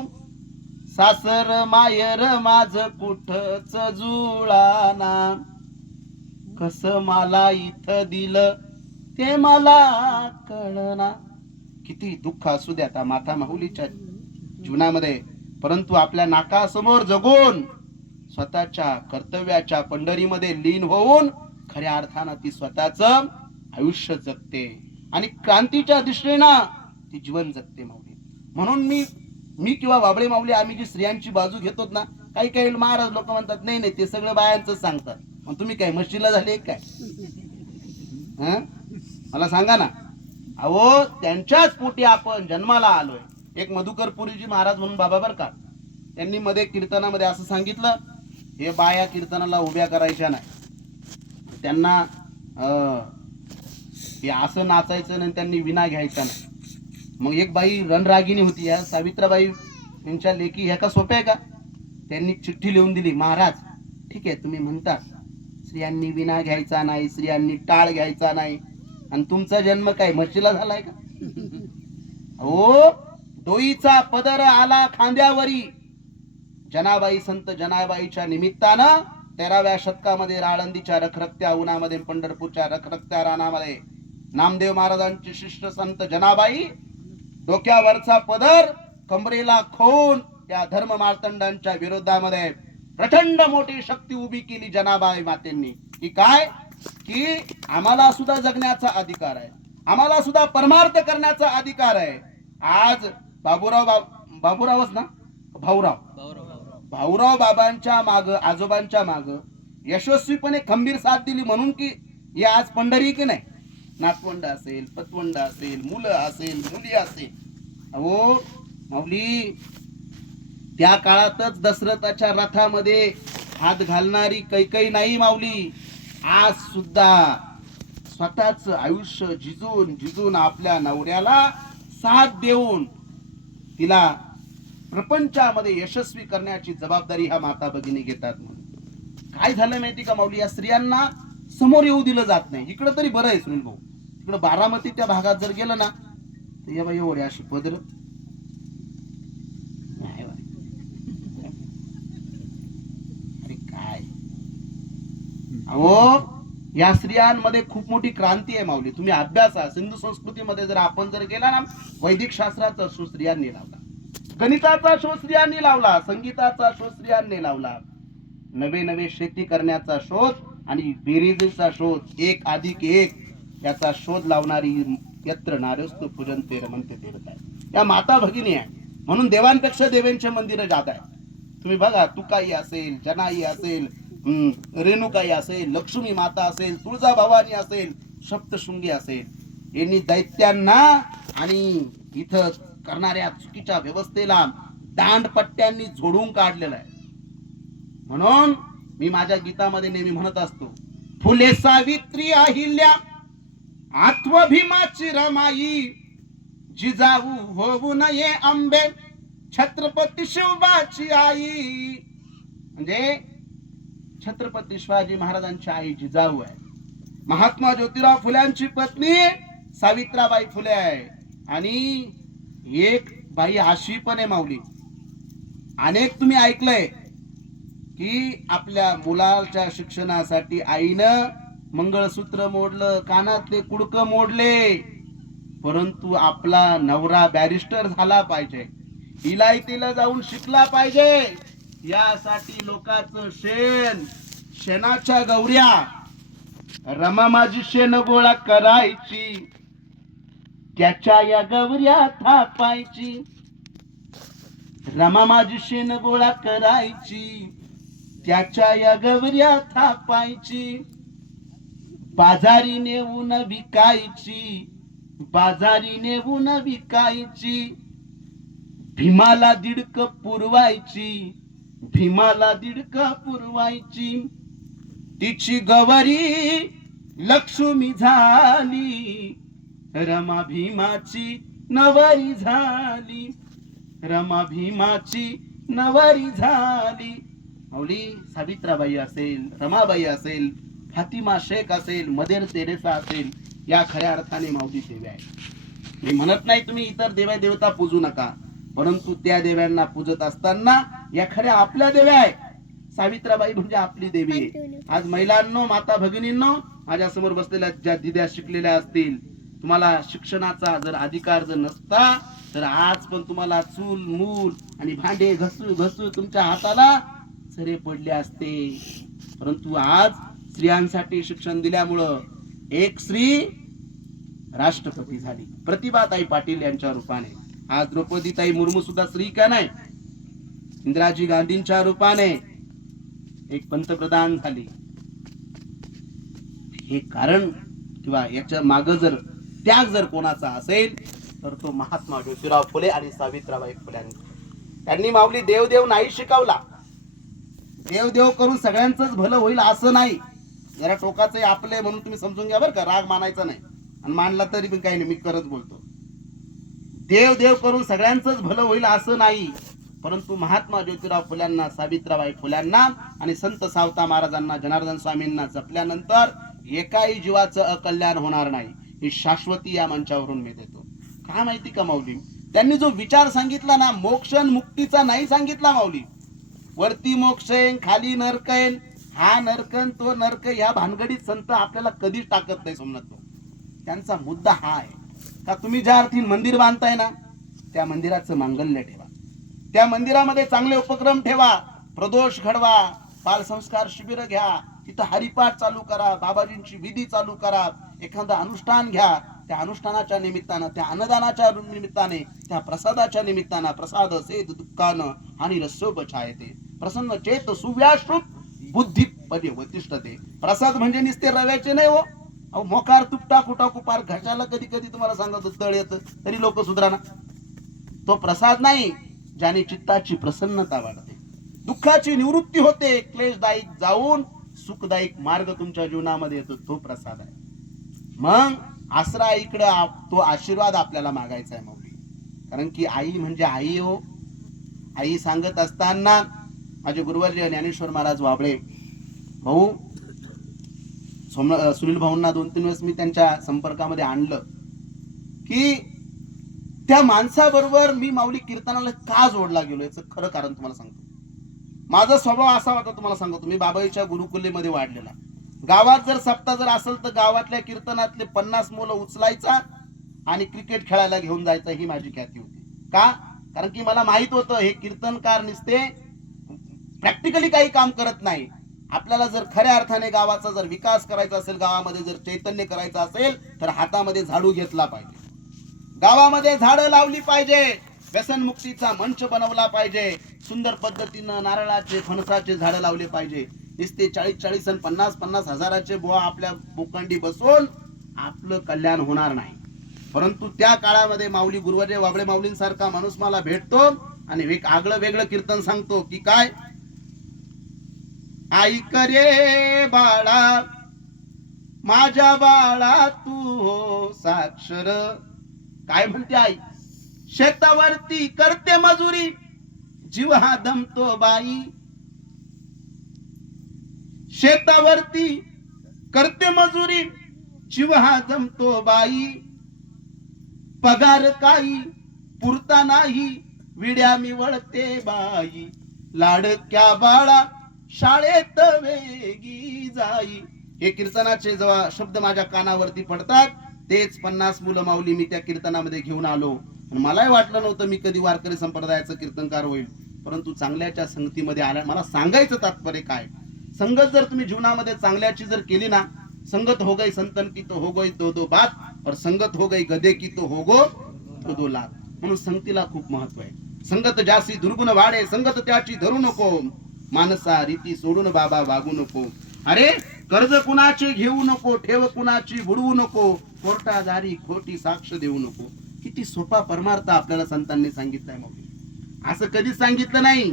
सासर मायर माझ कुठच जुळाना, कस मला इथं दिलं ते मला कळना. किती दुःख असू द्या त्या माता माऊलीच्या जीवनामध्ये, परंतु आपल्या नाकासमोर जगून स्वतःच्या कर्तव्याच्या पंढरीमध्ये लीन होऊन खऱ्या अर्थानं ती स्वतःच आयुष्य जगते आणि क्रांतीच्या दृष्टीनं ती जीवन जगते माऊली. म्हणून मी किंवा बाबळे माऊली आम्ही जी स्त्रियांची बाजू घेतो ना, काही काही महाराज लोक म्हणतात नाही नाही ते सगळं बायांचं सांगतात. मग तुम्ही काय मशीला झाले काय? मला सांगा ना. अहो त्यांच्याच पोटी आपण जन्माला आलोय. एक मधुकरपुरीजी महाराज म्हणून बाबा बर का, त्यांनी मध्ये कीर्तनामध्ये असं सांगितलं, हे बाया कीर्तनाला उभ्या करायच्या नाही, त्यांना हे असं नाचायचं नाही, त्यांनी विना घ्यायचा नाही. मग एक बाई रणरागिणी होती, या सावित्राबाई त्यांच्या लेकी, ह्या का सोप्या आहे का? त्यांनी चिठ्ठी लिहून दिली, महाराज ठीक आहे तुम्ही म्हणता स्त्रियांनी विना घ्यायचा नाही, स्त्रियांनी टाळ घ्यायचा नाही, आणि तुमचा जन्म काय म्हशीला झालाय का? हो, डोईचा पदर आला खांद्यावरी. जनाबाई संत जनाबाईच्या निमित्तानं 13व्या शतकामध्ये आळंदीच्या रखरखत्या उन्हामध्ये, पंढरपूरच्या रखरखत्या रानामध्ये नामदेव महाराजांची शिष्य संत जनाबाई डोक्यावरचा पदर कमरेला खोन त्या धर्म मार्तंडांच्या विरोधामध्ये प्रचंड मोठी शक्ती उभी केली जनाबाई मातेंनी. की काय? की आम्हाला सुद्धा जगण्याचा अधिकार आहे, आम्हाला सुद्धा परमार्थ करण्याचा अधिकार आहे. आज बाबूरावच ना, भाऊराव बाबांच्या माग, आजोबांच्या माग यशस्वीपणे खंबीर साथ दिली म्हणून की हे आज पंढरी की नाही, नातवंड असेल, पतवंड असेल, मुलं असेल, मुली असेल. अहो माऊली, त्या काळातच दशरथाच्या रथामध्ये हात घालणारी कैकई नाही माऊली, आज सुद्धा स्वतःच आयुष्य झिजून आपल्या नवऱ्याला साथ देऊन तिला प्रपंचामध्ये यशस्वी करण्याची जबाबदारी ह्या माता भगिनी घेतात. म्हणून काय झालं माहिती का माऊली, या स्त्रियांना समोर येऊ दिलं जात नाही. इकडं तरी बरं आहे सुनील भाऊ, इकडं बारामती त्या भागात जर गेलं ना तर या बाई एवढे अशी पदर, अरे काय. अहो या स्त्रियांमध्ये खूप मोठी क्रांती आहे माऊली. तुम्ही अभ्यासा, सिंधू संस्कृतीमध्ये जर आपण जर गेला ना, वैदिक शास्त्राचा शोध स्त्रियांनी लावला, गणिताचा शोध स्त्रियांनी लावला, संगीताचा शोध स्त्रियांनी लावला, नवे शेती करण्याचा शोध आणि बेरीजचा शोध, 1 + 1 याचा शोध लावणारी यत्र नार्यस्तु पूजन्ते रमन्ते तीर्थ आहे. या माता भगिनी आहे. म्हणून देवांपेक्षा देवांचे मंदिर जात आहे. तुम्ही बघा, तुकाई असेल, जनाई असेल, रेणुकाई असेल, लक्ष्मी माता असेल, तुळजाभवानी असेल, सप्तशृंगी असेल, यांनी दैत्यांना आणि इथं करणाऱ्या चुकीच्या व्यवस्थेला दांडपट्ट्यांनी झोडून काढलेलं आहे. म्हणून मी माझ्या गीतामध्ये नेहमी म्हणत असतो, फुले सावित्री अहिल्या, आत्मभीमाची रमाई, जिजाऊ होऊ नये अंबे, छत्रपती शिवबाची आई. म्हणजे छत्रपती शिवाजी महाराजांची आई जिजाऊ आहे. महात्मा ज्योतिराव फुल्यांची पत्नी सावित्राबाई फुले आहे. आणि एक बाई अशी पण आहे माऊली, अनेक तुम्ही ऐकलंय की आपल्या मुलाच्या शिक्षणासाठी आईनं मंगळसूत्र मोडलं, कानातले कुडकं मोडले, परंतु आपला नवरा बॅरिस्टर झाला पाहिजे, इलायतीला जाऊन शिकला पाहिजे, यासाठी लोकांचं शेणाच्या गौऱ्या रमा माझी शेण गोळा करायची, त्याच्या या गौऱ्या थापायची. रमा माझी शेण गोळा करायची, त्याच्या या गौऱ्या थापायची, बाजारी नेऊन विकायची, बाजारी नेऊन विकायची, भीमाला दीडक पुरवायची, भीमाला दीडक पुरवायची. तिची गवारी लक्ष्मी झाली, रमा भीमाची नवरी झाली, रमा भीमाची नवरी झाली. माऊली, सावित्राबाई असेल, रमाबाई असेल, फातिमा शेख असेल, मदर तेरेसा असेल, या खऱ्या अर्थाने माऊली देवी आहे. मी म्हणत नाही तुम्ही इतर देवा देवता पूजू नका, परंतु त्या देव्यांना पूजत असताना या खऱ्या आपल्या देव्या आहे. सावित्राबाई म्हणजे आपली देवी आहे. आज महिलांनो, माता भगिनींनो, माझ्या समोर बसलेल्या ज्या दिद्या शिकलेल्या असतील, तुम्हाला शिक्षणाचा जर अधिकार जर नसता तर आज पण तुम्हाला चूल मूल आणि भांडे घसू घसू तुमच्या हाताला सरे पडले असते. परंतु आज स्त्रियांसाठी शिक्षण दिल्यामुळं एक स्त्री राष्ट्रपती झाली, प्रतिभाताई पाटील यांच्या रूपाने. आज द्रौपदीताई मुर्मू सुद्धा स्त्री का नाही? इंदिराजी गांधींच्या रूपाने एक पंतप्रधान झाली. हे कारण किंवा याच्या माग जर त्याग जर कोणाचा असेल तर तो महात्मा ज्योतिराव फुले आणि सावित्रीबाई फुल्यांनी. त्यांनी माऊली देवदेव नाही शिकवला. देवदेव करून सगळ्यांचंच भलं होईल असं नाही. जरा टोकाचे आपले म्हणून तुम्ही समजून घ्या बरं का, राग मानायचा नाही, आणि मानला तरी पण काही नाही, मी करत बोलतो. देव देव करून सगळ्यांचंच भलं होईल असं नाही. परंतु महात्मा ज्योतिराव फुल्यांना, सावित्रीबाई फुल्यांना आणि संत सावता महाराजांना, जनार्दन स्वामींना जपल्यानंतर एकाही जीवाचं अकल्याण होणार नाही, ही शाश्वती या मंचावरून मी देतो. काय माहिती का माऊली, त्यांनी जो विचार सांगितला ना, मोक्षन मुक्तीचा नाही सांगितला माऊली. वरती मोक्षेन खाली नरकेन, हा नरकन तो नरक, या भानगडीत संत आपल्याला कधीच टाकत नाही. सोमनाथ, त्यांचा मुद्दा हा आहे का तुम्ही ज्या अर्थी मंदिर बांधताय ना, त्या मंदिराचं मांगल्य ठेवा, त्या मंदिरामध्ये चांगले उपक्रम ठेवा, प्रदोष घडवा, बालसंस्कार शिबिर घ्या, तिथं हरिपाठ चालू करा, बाबाजींची विधी चालू करा, एखादं अनुष्ठान घ्या. त्या अनुष्ठानाच्या निमित्तानं, त्या अन्नदानाच्या निमित्ताने, त्या प्रसादाच्या निमित्तानं, प्रसाद सेद दुःखानं आणि रस्योपचायते प्रसन्न चेत सुव्याश्रुत बुद्धी पर्यवतिष्ठते. प्रसाद म्हणजे नुसते रव्याचे नाही हो. अहो मोकार तूप टाकू टाकू पार घशाला कधी कधी तुम्हाला सांगतो तळ येतं, तरी लोक सुधराना. तो प्रसाद नाही ज्याने चित्ताची प्रसन्नता वाढते, दुःखाची निवृत्ती होते, क्लेशदायक जाऊन सुखदायक मार्ग तुमच्या जीवनामध्ये येतो, तो प्रसाद आहे. मग आसरा इकडं तो आशीर्वाद आपल्याला मागायचा आहे माऊली. कारण की आई म्हणजे आई हो. आई सांगत असताना माझे गुरुवर्य ज्ञानेश्वर महाराज वाबळे भाऊ, सुनील भाऊंना 2-3 वेळेस मी त्यांच्या संपर्कामध्ये आणलं की त्या माणसाबरोबर मी माऊली कीर्तनाला का जोडला गेलो, याचं खरं कारण तुम्हाला सांगतो. माझा स्वभाव असा होता, तुम्हाला सांगतो, मी बाबाईच्या गुरुकुलेमध्ये वाढलेला. गावात जर सप्ताह जर असेल तर गावातल्या कीर्तनातले 50 मुलं उचलायचा आणि क्रिकेट खेळायला घेऊन जायचं, ही माझी ख्याती होती. का? कारण की मला माहित होतं हे कीर्तनकार नुसते प्रॅक्टिकली काही काम करत नाही. आपल्याला जर खऱ्या अर्थाने गावाचा जर विकास करायचा असेल, गावामध्ये जर चैतन्य करायचं असेल तर हातामध्ये झाडू घेतला पाहिजे, गावामध्ये झाडं लावली पाहिजे, व्यसनमुक्तीचा मंच बनवला पाहिजे, सुंदर पद्धतीनं नारळाचे फणसाचे झाडं लावले पाहिजे. नुसते 40-40 आणि 50-50 हजाराचे बुवा आपल्या भूखंडी बसून आपलं कल्याण होणार नाही. परंतु त्या काळामध्ये माऊली गुरुवर्य वाबळे माऊलींसारखा माणूस मला भेटतो आणि एक आगळं वेगळं कीर्तन सांगतो की काय, ऐक रे बाळा माझ्या बाळा तू हो साक्षर. काय म्हणते आई, शेतावरती करते मजुरी जीव हा दमतो बाई, शेतावरती करते मजुरी जीव हा दमतो बाई, पगार काही पुरता नाही विड्या मी वळते बाई, लाडक्या बाळा शाळेत वेगी जाई. हे कीर्तनाचे जेव्हा शब्द माझ्या कानावरती पडतात तेच 50 मुलं माऊली मी त्या कीर्तनामध्ये घेऊन आलो. मलाही वाटलं नव्हतं मी कधी वारकरी संप्रदायाचं कीर्तनकार होईल. परंतु चांगल्याच्या संगतीमध्ये आल्या. मला सांगायचं तात्पर्य काय, संगत जर तुम्ही जीवनामध्ये चांगल्याची जर केली ना, संगत हो गई संतन की तो हो गई दो दो बात, और संगत हो गई गधे की तो हो गो दो दो लाख. म्हणून संगतीला खूप महत्व आहे. संगत ज्यासी दुर्गुण वाढे संगत त्याची धरू नको, मानसा रीती सोडून बाबा वागू नको. अरे कर्ज कुणाचे घेऊ नको, ठेव कुणाची बुडवू नको, कोर्टादारी खोटी साक्ष देऊ नको. किती सोपा परमार्थ आपल्याला संतांनी सांगितलाय. मग असं कधीच सांगितलं नाही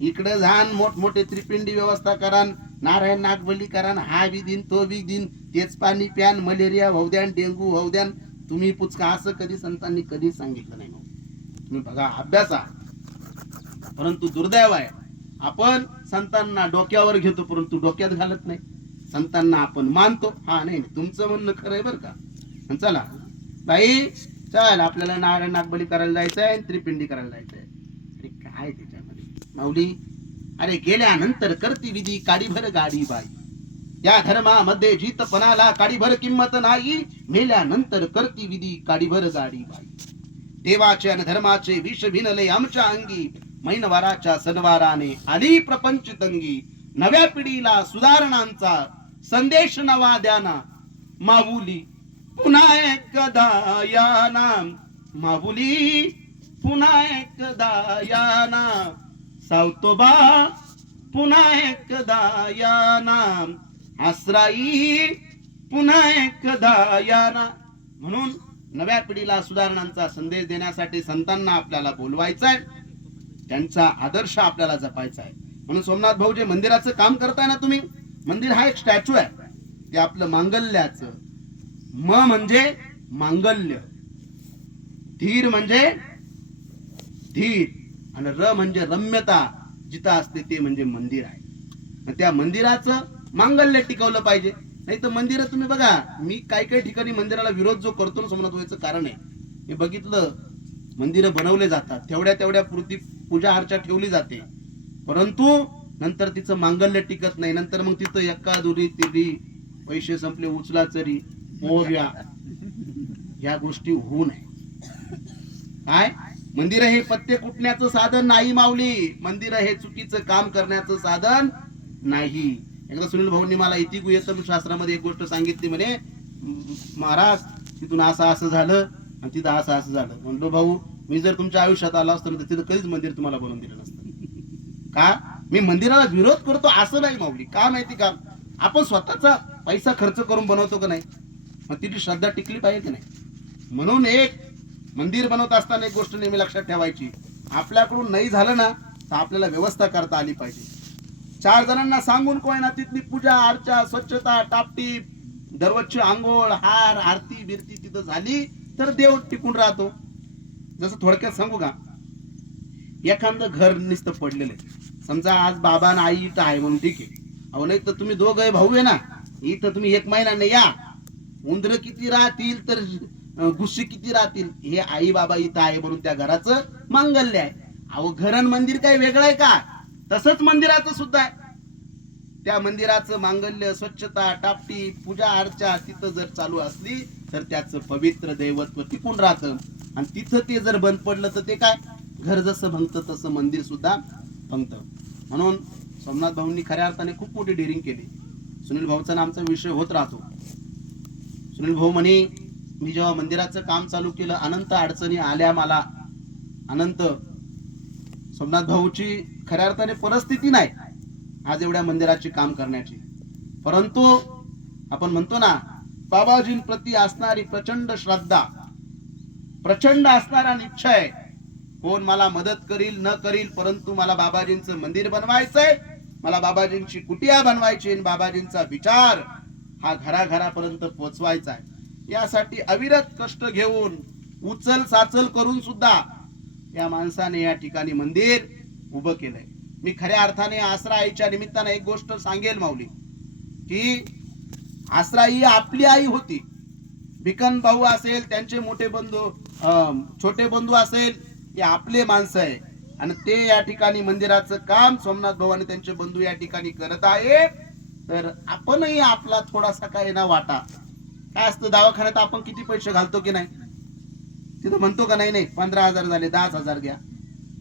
इकडे जाण मोठमोठे त्रिपिंडी व्यवस्था करा, नारायण नागबली करा, हा बी दिन तो बी दिन, तेच पाणी प्यान, मलेरिया होऊ द्या, डेंगू होऊ द्या, तुम्ही पुचका, असं कधी संतांनी कधीच सांगितलं नाही. तुम्ही बघा अभ्यासा. परंतु दुर्दैव आहे आपण संतांना डोक्यावर घेतो परंतु डोक्यात घालत नाही. संतांना आपण मानतो, हा नाही तुमचं म्हणणं खरं आहे बरं का. चला बाई चल आपल्याला नारायण नागबली करायला जायचंय, त्रिपिंडी करायला जायचंय. माऊली, अरे गेल्यानंतर करती विधी काडीभर गाडी बाई, या धर्मामध्ये जितपणाला काडीभर किंमत नाही, मेल्यानंतर करती विधी काडीभर गाडी बाई. देवाचे आणि धर्माचे विष भिनले आमच्या अंगी, मैनवाराच्या सणवाराने आली प्रपंच तंगी. नव्या पिढीला सुधारणांचा संदेश नवा द्याना, माऊली पुन्हा एकदा याना, माऊली पुन्हा एकदा याना, सावतोबा पुन्हा एकदा याना, आसराई पुन्हा एकदा याना. म्हणून नव्या पिढीला सुधारणांचा संदेश देण्यासाठी संतांना आपल्याला बोलवायचं आहे, त्यांचा आदर्श आपल्याला जपायचा आहे. म्हणून सोमनाथ भाऊ जे मंदिराचं काम करताय ना तुम्ही, मंदिर हा एक स्टॅच्यू आहे, ते आपलं मांगल्याचं. म म्हणजे मांगल्य, धीर म्हणजे धीर, आणि र म्हणजे रम्यता जिथं असते ते म्हणजे मंदिर आहे. त्या मंदिराचं मांगल्य टिकवलं पाहिजे. नाही तर मंदिर तुम्ही बघा, मी काही ठिकाणी मंदिराला विरोध जो करतो ना सोमनाथ व्हायचं कारण आहे, मी बघितलं मंदिरं बनवले जातात, तेवढ्या पुरती पूजा अर्चा ठेवली जाते, परंतु नंतर तिचं मांगल्य टिकत नाही. नंतर मग तिथं एका दुरी तिरी, पैसे संपले उचला चरी, मोर्या, या गोष्टी होऊ नये. काय मंदिर हे पत्ते कुटण्याचं साधन नाही माऊली, मंदिर हे चुकीचं काम करण्याचं साधन नाही. एकदा सुनील भाऊंनी मला इतिगुह्यतम शास्त्रामध्ये एक गोष्ट सांगितली, म्हणे महाराज तिथून असं झालं आणि तिथं असं झालं. म्हणलो भाऊ, मी जर तुमच्या आयुष्यात आला असतो तर तिथं कधीच मंदिर तुम्हाला बनवून दिलं नसतं. का मी मंदिराला विरोध करतो असं नाही माऊली, का माहिती का, आपण स्वतःचा पैसा खर्च करून बनवतो का नाही, मग तिची श्रद्धा टिकली पाहिजे की नाही. म्हणून एक मंदिर बनवत असताना एक गोष्ट नेहमी लक्षात ठेवायची, आपल्याकडून नाही झालं ना तर आपल्याला व्यवस्था करता आली पाहिजे. 4 जणांना सांगून कोण ना तिथली पूजा अर्चा, स्वच्छता, टापटीप, दररोजची आंघोळ, हार, आरती बिरती तिथं झाली तर देव टिकून राहतो. जसं थोडक्यात सांगू का, एखादं घर नुसतं पडलेलं आहे, समजा आज बाबा आणि आई इथं आहे म्हणून ठीक आहे, अहो नाही तर तुम्ही दोघं भाऊ आहे ना, इथं तुम्ही 1 महिन्याने या, उंदर किती राहतील तर गुस्से किती राहतील, हे आई बाबा इथं आहे म्हणून त्या घराचं मांगल्य आहे. अहो घरण मंदिर काही वेगळं आहे का, तसंच मंदिराचं सुद्धा आहे. त्या मंदिराचं मांगल्य, स्वच्छता, टापटी, पूजा अर्चा तिथं जर चालू असली तर त्याचं पवित्र दैवत्व टिकून राहतं. आणि तिथं ते जर बंद पडलं तर ते काय, घर जसं भंगतं तसं मंदिर सुद्धा भंगतं. म्हणून सोमनाथ भाऊंनी खऱ्या अर्थाने खूप मोठी डेअरिंग केली. सुनील भाऊचा आमचा विषय होत राहतो. सुनील भाऊ म्हणे, मी जेव्हा मंदिराचं काम चालू केलं अनंत अडचणी आल्या मला, अनंत. सोमनाथ भाऊची खऱ्या अर्थाने परिस्थिती नाही आज एवढ्या मंदिराची काम करण्याची, परंतु आपण म्हणतो ना, बाबाजींप्रती असणारी प्रचंड श्रद्धा, प्रचंड असणारा निश्चय, कोण मला मदत करील न करील परंतु मला बाबाजींचं मंदिर बनवायचंय, मला बाबाजींची कुटिया बनवायची, बाबाजींचा विचार हा घराघरापर्यंत पोहोचवायचा आहे. यासाठी अविरत कष्ट घेऊन उचल साचल करून सुद्धा या माणसाने या ठिकाणी मंदिर उभं केलंय. मी खऱ्या अर्थाने आसरा आईच्या निमित्ताने एक गोष्ट सांगेल माऊली, की आसरा आई आपली आई होती. भिकन भाऊ असेल, त्यांचे मोठे बंधू, छोटे बंधू असेल, हे आपले माणसं आहे. आणि ते या ठिकाणी मंदिराचं काम सोमनाथ भाऊ आणि त्यांचे बंधू या ठिकाणी करत आहे. तर आपणही आपला थोडासा काय ना वाटा, काय असतं दवाखान्यात आपण किती पैसे घालतो की नाही, तिथं म्हणतो का नाही 15,000 झाले 10,000 घ्या,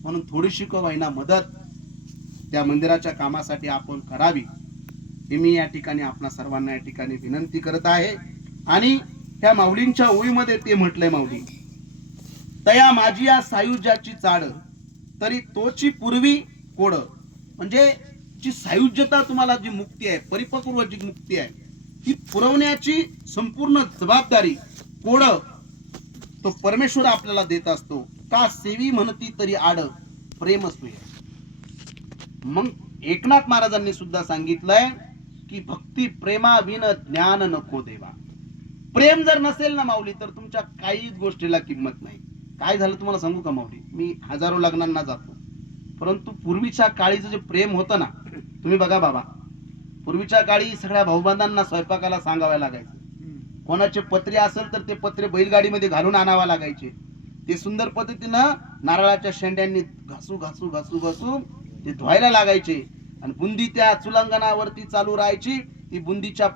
म्हणून थोडीशी का होईना मदत त्या मंदिराच्या कामासाठी आपण करावी, हे मी या ठिकाणी आपणा सर्वांना या ठिकाणी विनंती करत आहे. आणि त्या माऊलींच्या ओळीमध्ये ते म्हटलंय, माऊली तया माझी या सायुज्याची चाड, तरी तोची पूर्वी कोड. म्हणजे जी सायुज्यता, तुम्हाला जी मुक्ती आहे, परिपक्व जी मुक्ती आहे, ती पुरवण्याची संपूर्ण जबाबदारी कोड तो परमेश्वर आपल्याला देत असतो. का सेवी म्हणती तरी आड प्रेम सुय. मग एकनाथ महाराजांनी सुद्धा सांगितलंय की भक्ती प्रेमा विन ज्ञान नको देवा. प्रेम जर नसेल ना माऊली तर तुमच्या काहीच गोष्टीला किंमत नाही. काय झालं तुम्हाला सांगू का माऊली, मी हजारो लग्नांना जातो, परंतु पूर्वीच्या काळीचं जे प्रेम होतं ना, तुम्ही बघा बाबा, पूर्वीच्या काळी सगळ्या भाऊबंधांना स्वयंपाकाला सांगावं लागायचं. कोणाचे पत्रे असेल तर ते पत्रे बैलगाडीमध्ये घालून आणावा लागायचे. ते सुंदर पद्धतीनं नारळाच्या शेंड्यांनी घासू घासू घासू घासू ते धुवायला लागायचे आणि बुंदी त्या चुलांगणावरती चालू राहायची. ती बुंदीच्या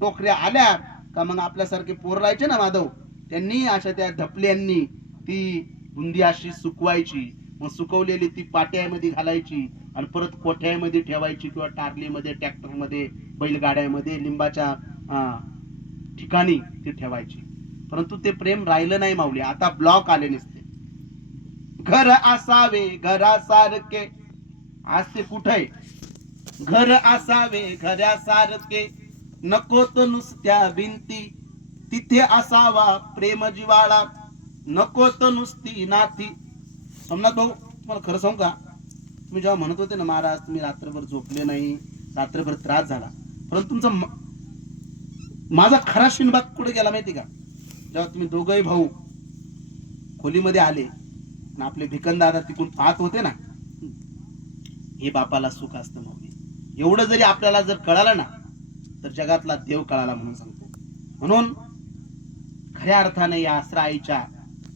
टोकऱ्या आल्या का मग आपल्यासारखे पोर राहायचे ना माधव, त्यांनी अशा त्या धपल्यांनी ती बुंदी अशी सुकवायची. मग सुकवलेली ती पाट्यामध्ये घालायची आणि परत कोठ्यामध्ये ठेवायची किंवा टारलीमध्ये, ट्रॅक्टरमध्ये, बैलगाड्यामध्ये, लिंबाच्या ठिकाणी ती ठेवायची. परंतु ते प्रेम राहिलं नाही माऊली. आता ब्लॉक आले नसते. घर असावे घरासारखे, आज ते कुठे घर असावे घरासारखे, नको तो नुसत्या भिंती, तिथे असावा प्रेम जिवाळा, नको तो नुसती नाती. सोमनाथ भाऊ, तुम्हाला खरं सांगू का, तुम्ही जेव्हा म्हणत होते ना महाराज तुम्ही रात्रभर झोपले नाही, रात्रभर त्रास झाला, परंतु तुमचा माझा खरा शिनबाग कुठे गेला माहिती का, जेव्हा तुम्ही दोघंही भाऊ खोलीमध्ये आले आणि आपले भिकनदादा तिकडून पाहत होते ना, हे बापाला सुख असतं माऊली. एवढं जरी आपल्याला जर कळालं ना तर जगातला देव कळाला म्हणून सांगतो. म्हणून खऱ्या अर्थाने या आसरा आईच्या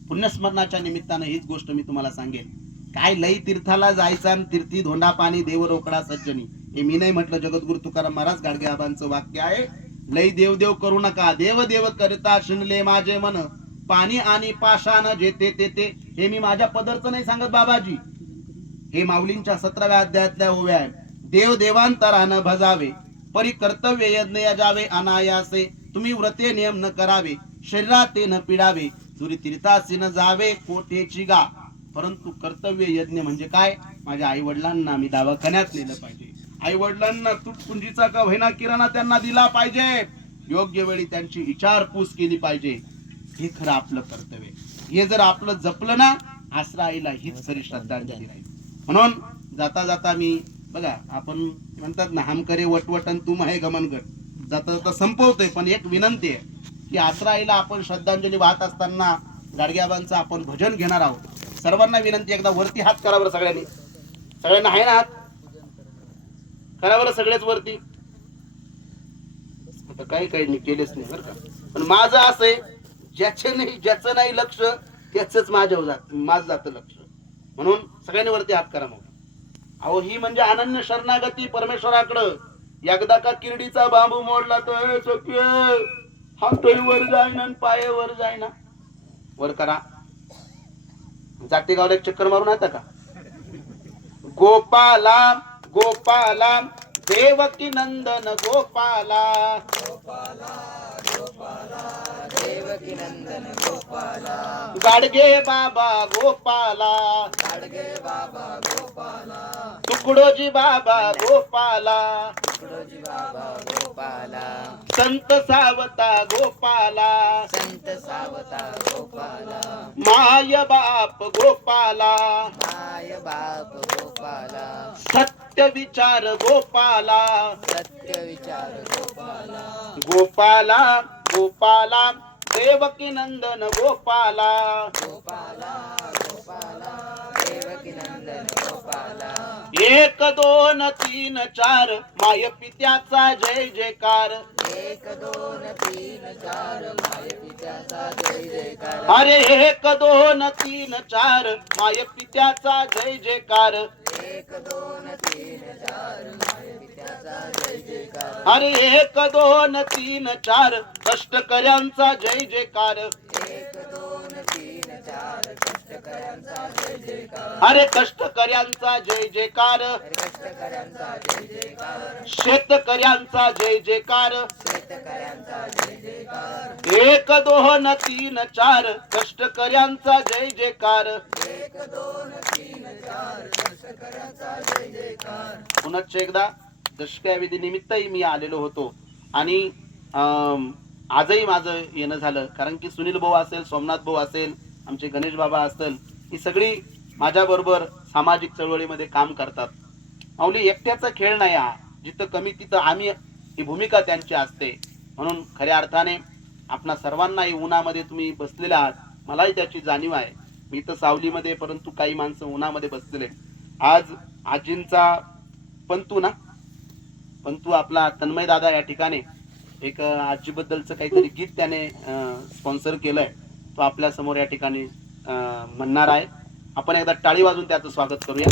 पुण्यस्मरणाच्या निमित्तानं हीच गोष्ट मी तुम्हाला सांगेन. काय लई तीर्थाला जायचा आणि तीर्थी धोंडा पाणी देव रोकडा सज्जनी, हे मी नाही म्हटलं, जगद्गुरु तुकाराम महाराज गाडगे आबांचं वाक्य आहे. लई देव देव करू नका, देव देव करता शिनले माझे मन, पाणी आणि पाषाण जेते तेते. हे मी माझ्या पदरचं नाही सांगत बाबाजी, हे माऊलींच्या 17व्या अध्यायातल्या ओव्या आहे. देव देवांतरानं भजावे, परी कर्तव्य यज्ञ जावे अनायासे, तुम्ही व्रते नियम न करावे, शरीराते न पिडावे, दुरी तीर्थासी न जावे कोठेची गा. परंतु कर्तव्य यज्ञ म्हणजे काय, माझ्या आई वडिलांना मी दवाखान्यात नेलं पाहिजे, आई वडिलांना तुटपुंजीचा का व्हायना किराणा त्यांना दिला पाहिजे, योग्य वेळी त्यांची विचारपूस केली पाहिजे. हे खरं आपलं कर्तव्य. हे जर आपलं जपलं ना, आसरा आईला हीच खरी श्रद्धांजली राहील. म्हणून जाता जाता मी बघा, आपण म्हणतात ना हम करे वटवटन तुम है गमनगट, जाता जाता संपवतोय, पण एक विनंती आहे की आसरा आईला आपण श्रद्धांजली वाहत असताना गाडग्याबांचं आपण भजन घेणार आहोत. सर्वांना विनंती, एकदा वरती हात करा बरं सगळ्यांनी, सगळ्यांना आहे ना हात, करा बरं सगळेच वरती. आता काही काही केलेच नाही बरं का, पण माझं असं आहे, ज्याचं नाही लक्ष त्याच माझं जातं लक्ष. म्हणून सगळ्यांनी वरती हात करा. मग अहो ही म्हणजे अनन्य शरणागती परमेश्वराकडं. एकदा का किरडीचा बांबू मोडला तर हातही वर जाईना पाय वर जाईना. वर करा. जातेगावला एक चक्कर मारून आता का, गोपाला गोपाला देवकी नंदन गोपाला, गोपाला गोपाला देवकी नंदन गोपाला, गाडगे बाबा गोपाला, गाडगे बाबा गोपाला, तुकडोजी बाबा गोपाला, तुकडोजी बाबा गोपाला, संत सावता गोपाला, संत सावता गोपाला, माय बाप गोपाला, माय बाप गोपाला, सत्य विचार गोपाला, सत्य विचार गोपाला, गोपाला गोपाला देवकी नंदन गोपाला, गोपाला गोपाला देवकी नंदन गोपाला, 1 2 3 4 माय पित्याचा जय जयकार, 1 2 3 4 माय पित्याचा जय जयकार, अरे 1 2 3 4 माय पित्याचा जय जयकार, 1 2 3 4 माय पित्याचा जय जयकार, अरे 1 2 3 4 कष्टकऱ्यांचा जय जयकार, 1 2 3 4 कष्टकऱ्यांचा जय जयकार, अरे कष्टकऱ्यांचा जय जयकार, कष्टकऱ्यांचा जय जयकार, शेतकऱ्यांचा जय जयकार, शेतकऱ्यांचा जय जयकार, 1 2 3 4 कष्टकऱ्यांचा जय जयकार, 1 2 3 4 कष्टकऱ्यांचा जय जयकार. पुन्हा एकदा दशक्या विधी निमित्तही मी आलेलो होतो आणि आजही माझं येणं झालं, कारण की सुनील भाऊ असेल, सोमनाथ भाऊ असेल, आमचे गणेश बाबा असतील, ही सगळी माझ्या बरोबर सामाजिक चळवळीमध्ये काम करतात. माऊली एकट्याचा खेळ नाही हा, जिथं कमी तिथं आम्ही, ही भूमिका त्यांची असते. म्हणून खऱ्या अर्थाने आपणा सर्वांनाही उन्हामध्ये तुम्ही बसलेले आहात, मलाही त्याची जाणीव आहे. मी तर सावलीमध्ये, परंतु काही माणसं उन्हामध्ये बसलेले. आज आजींचा पंतू आपला तन्मय दादा या ठिकाणी एक आजीबद्दलचं काहीतरी गीत त्याने स्पॉन्सर केलंय, तो आपल्या समोर या ठिकाणी म्हणणार आहे. आपण एकदा टाळी वाजून त्याचं स्वागत करूया.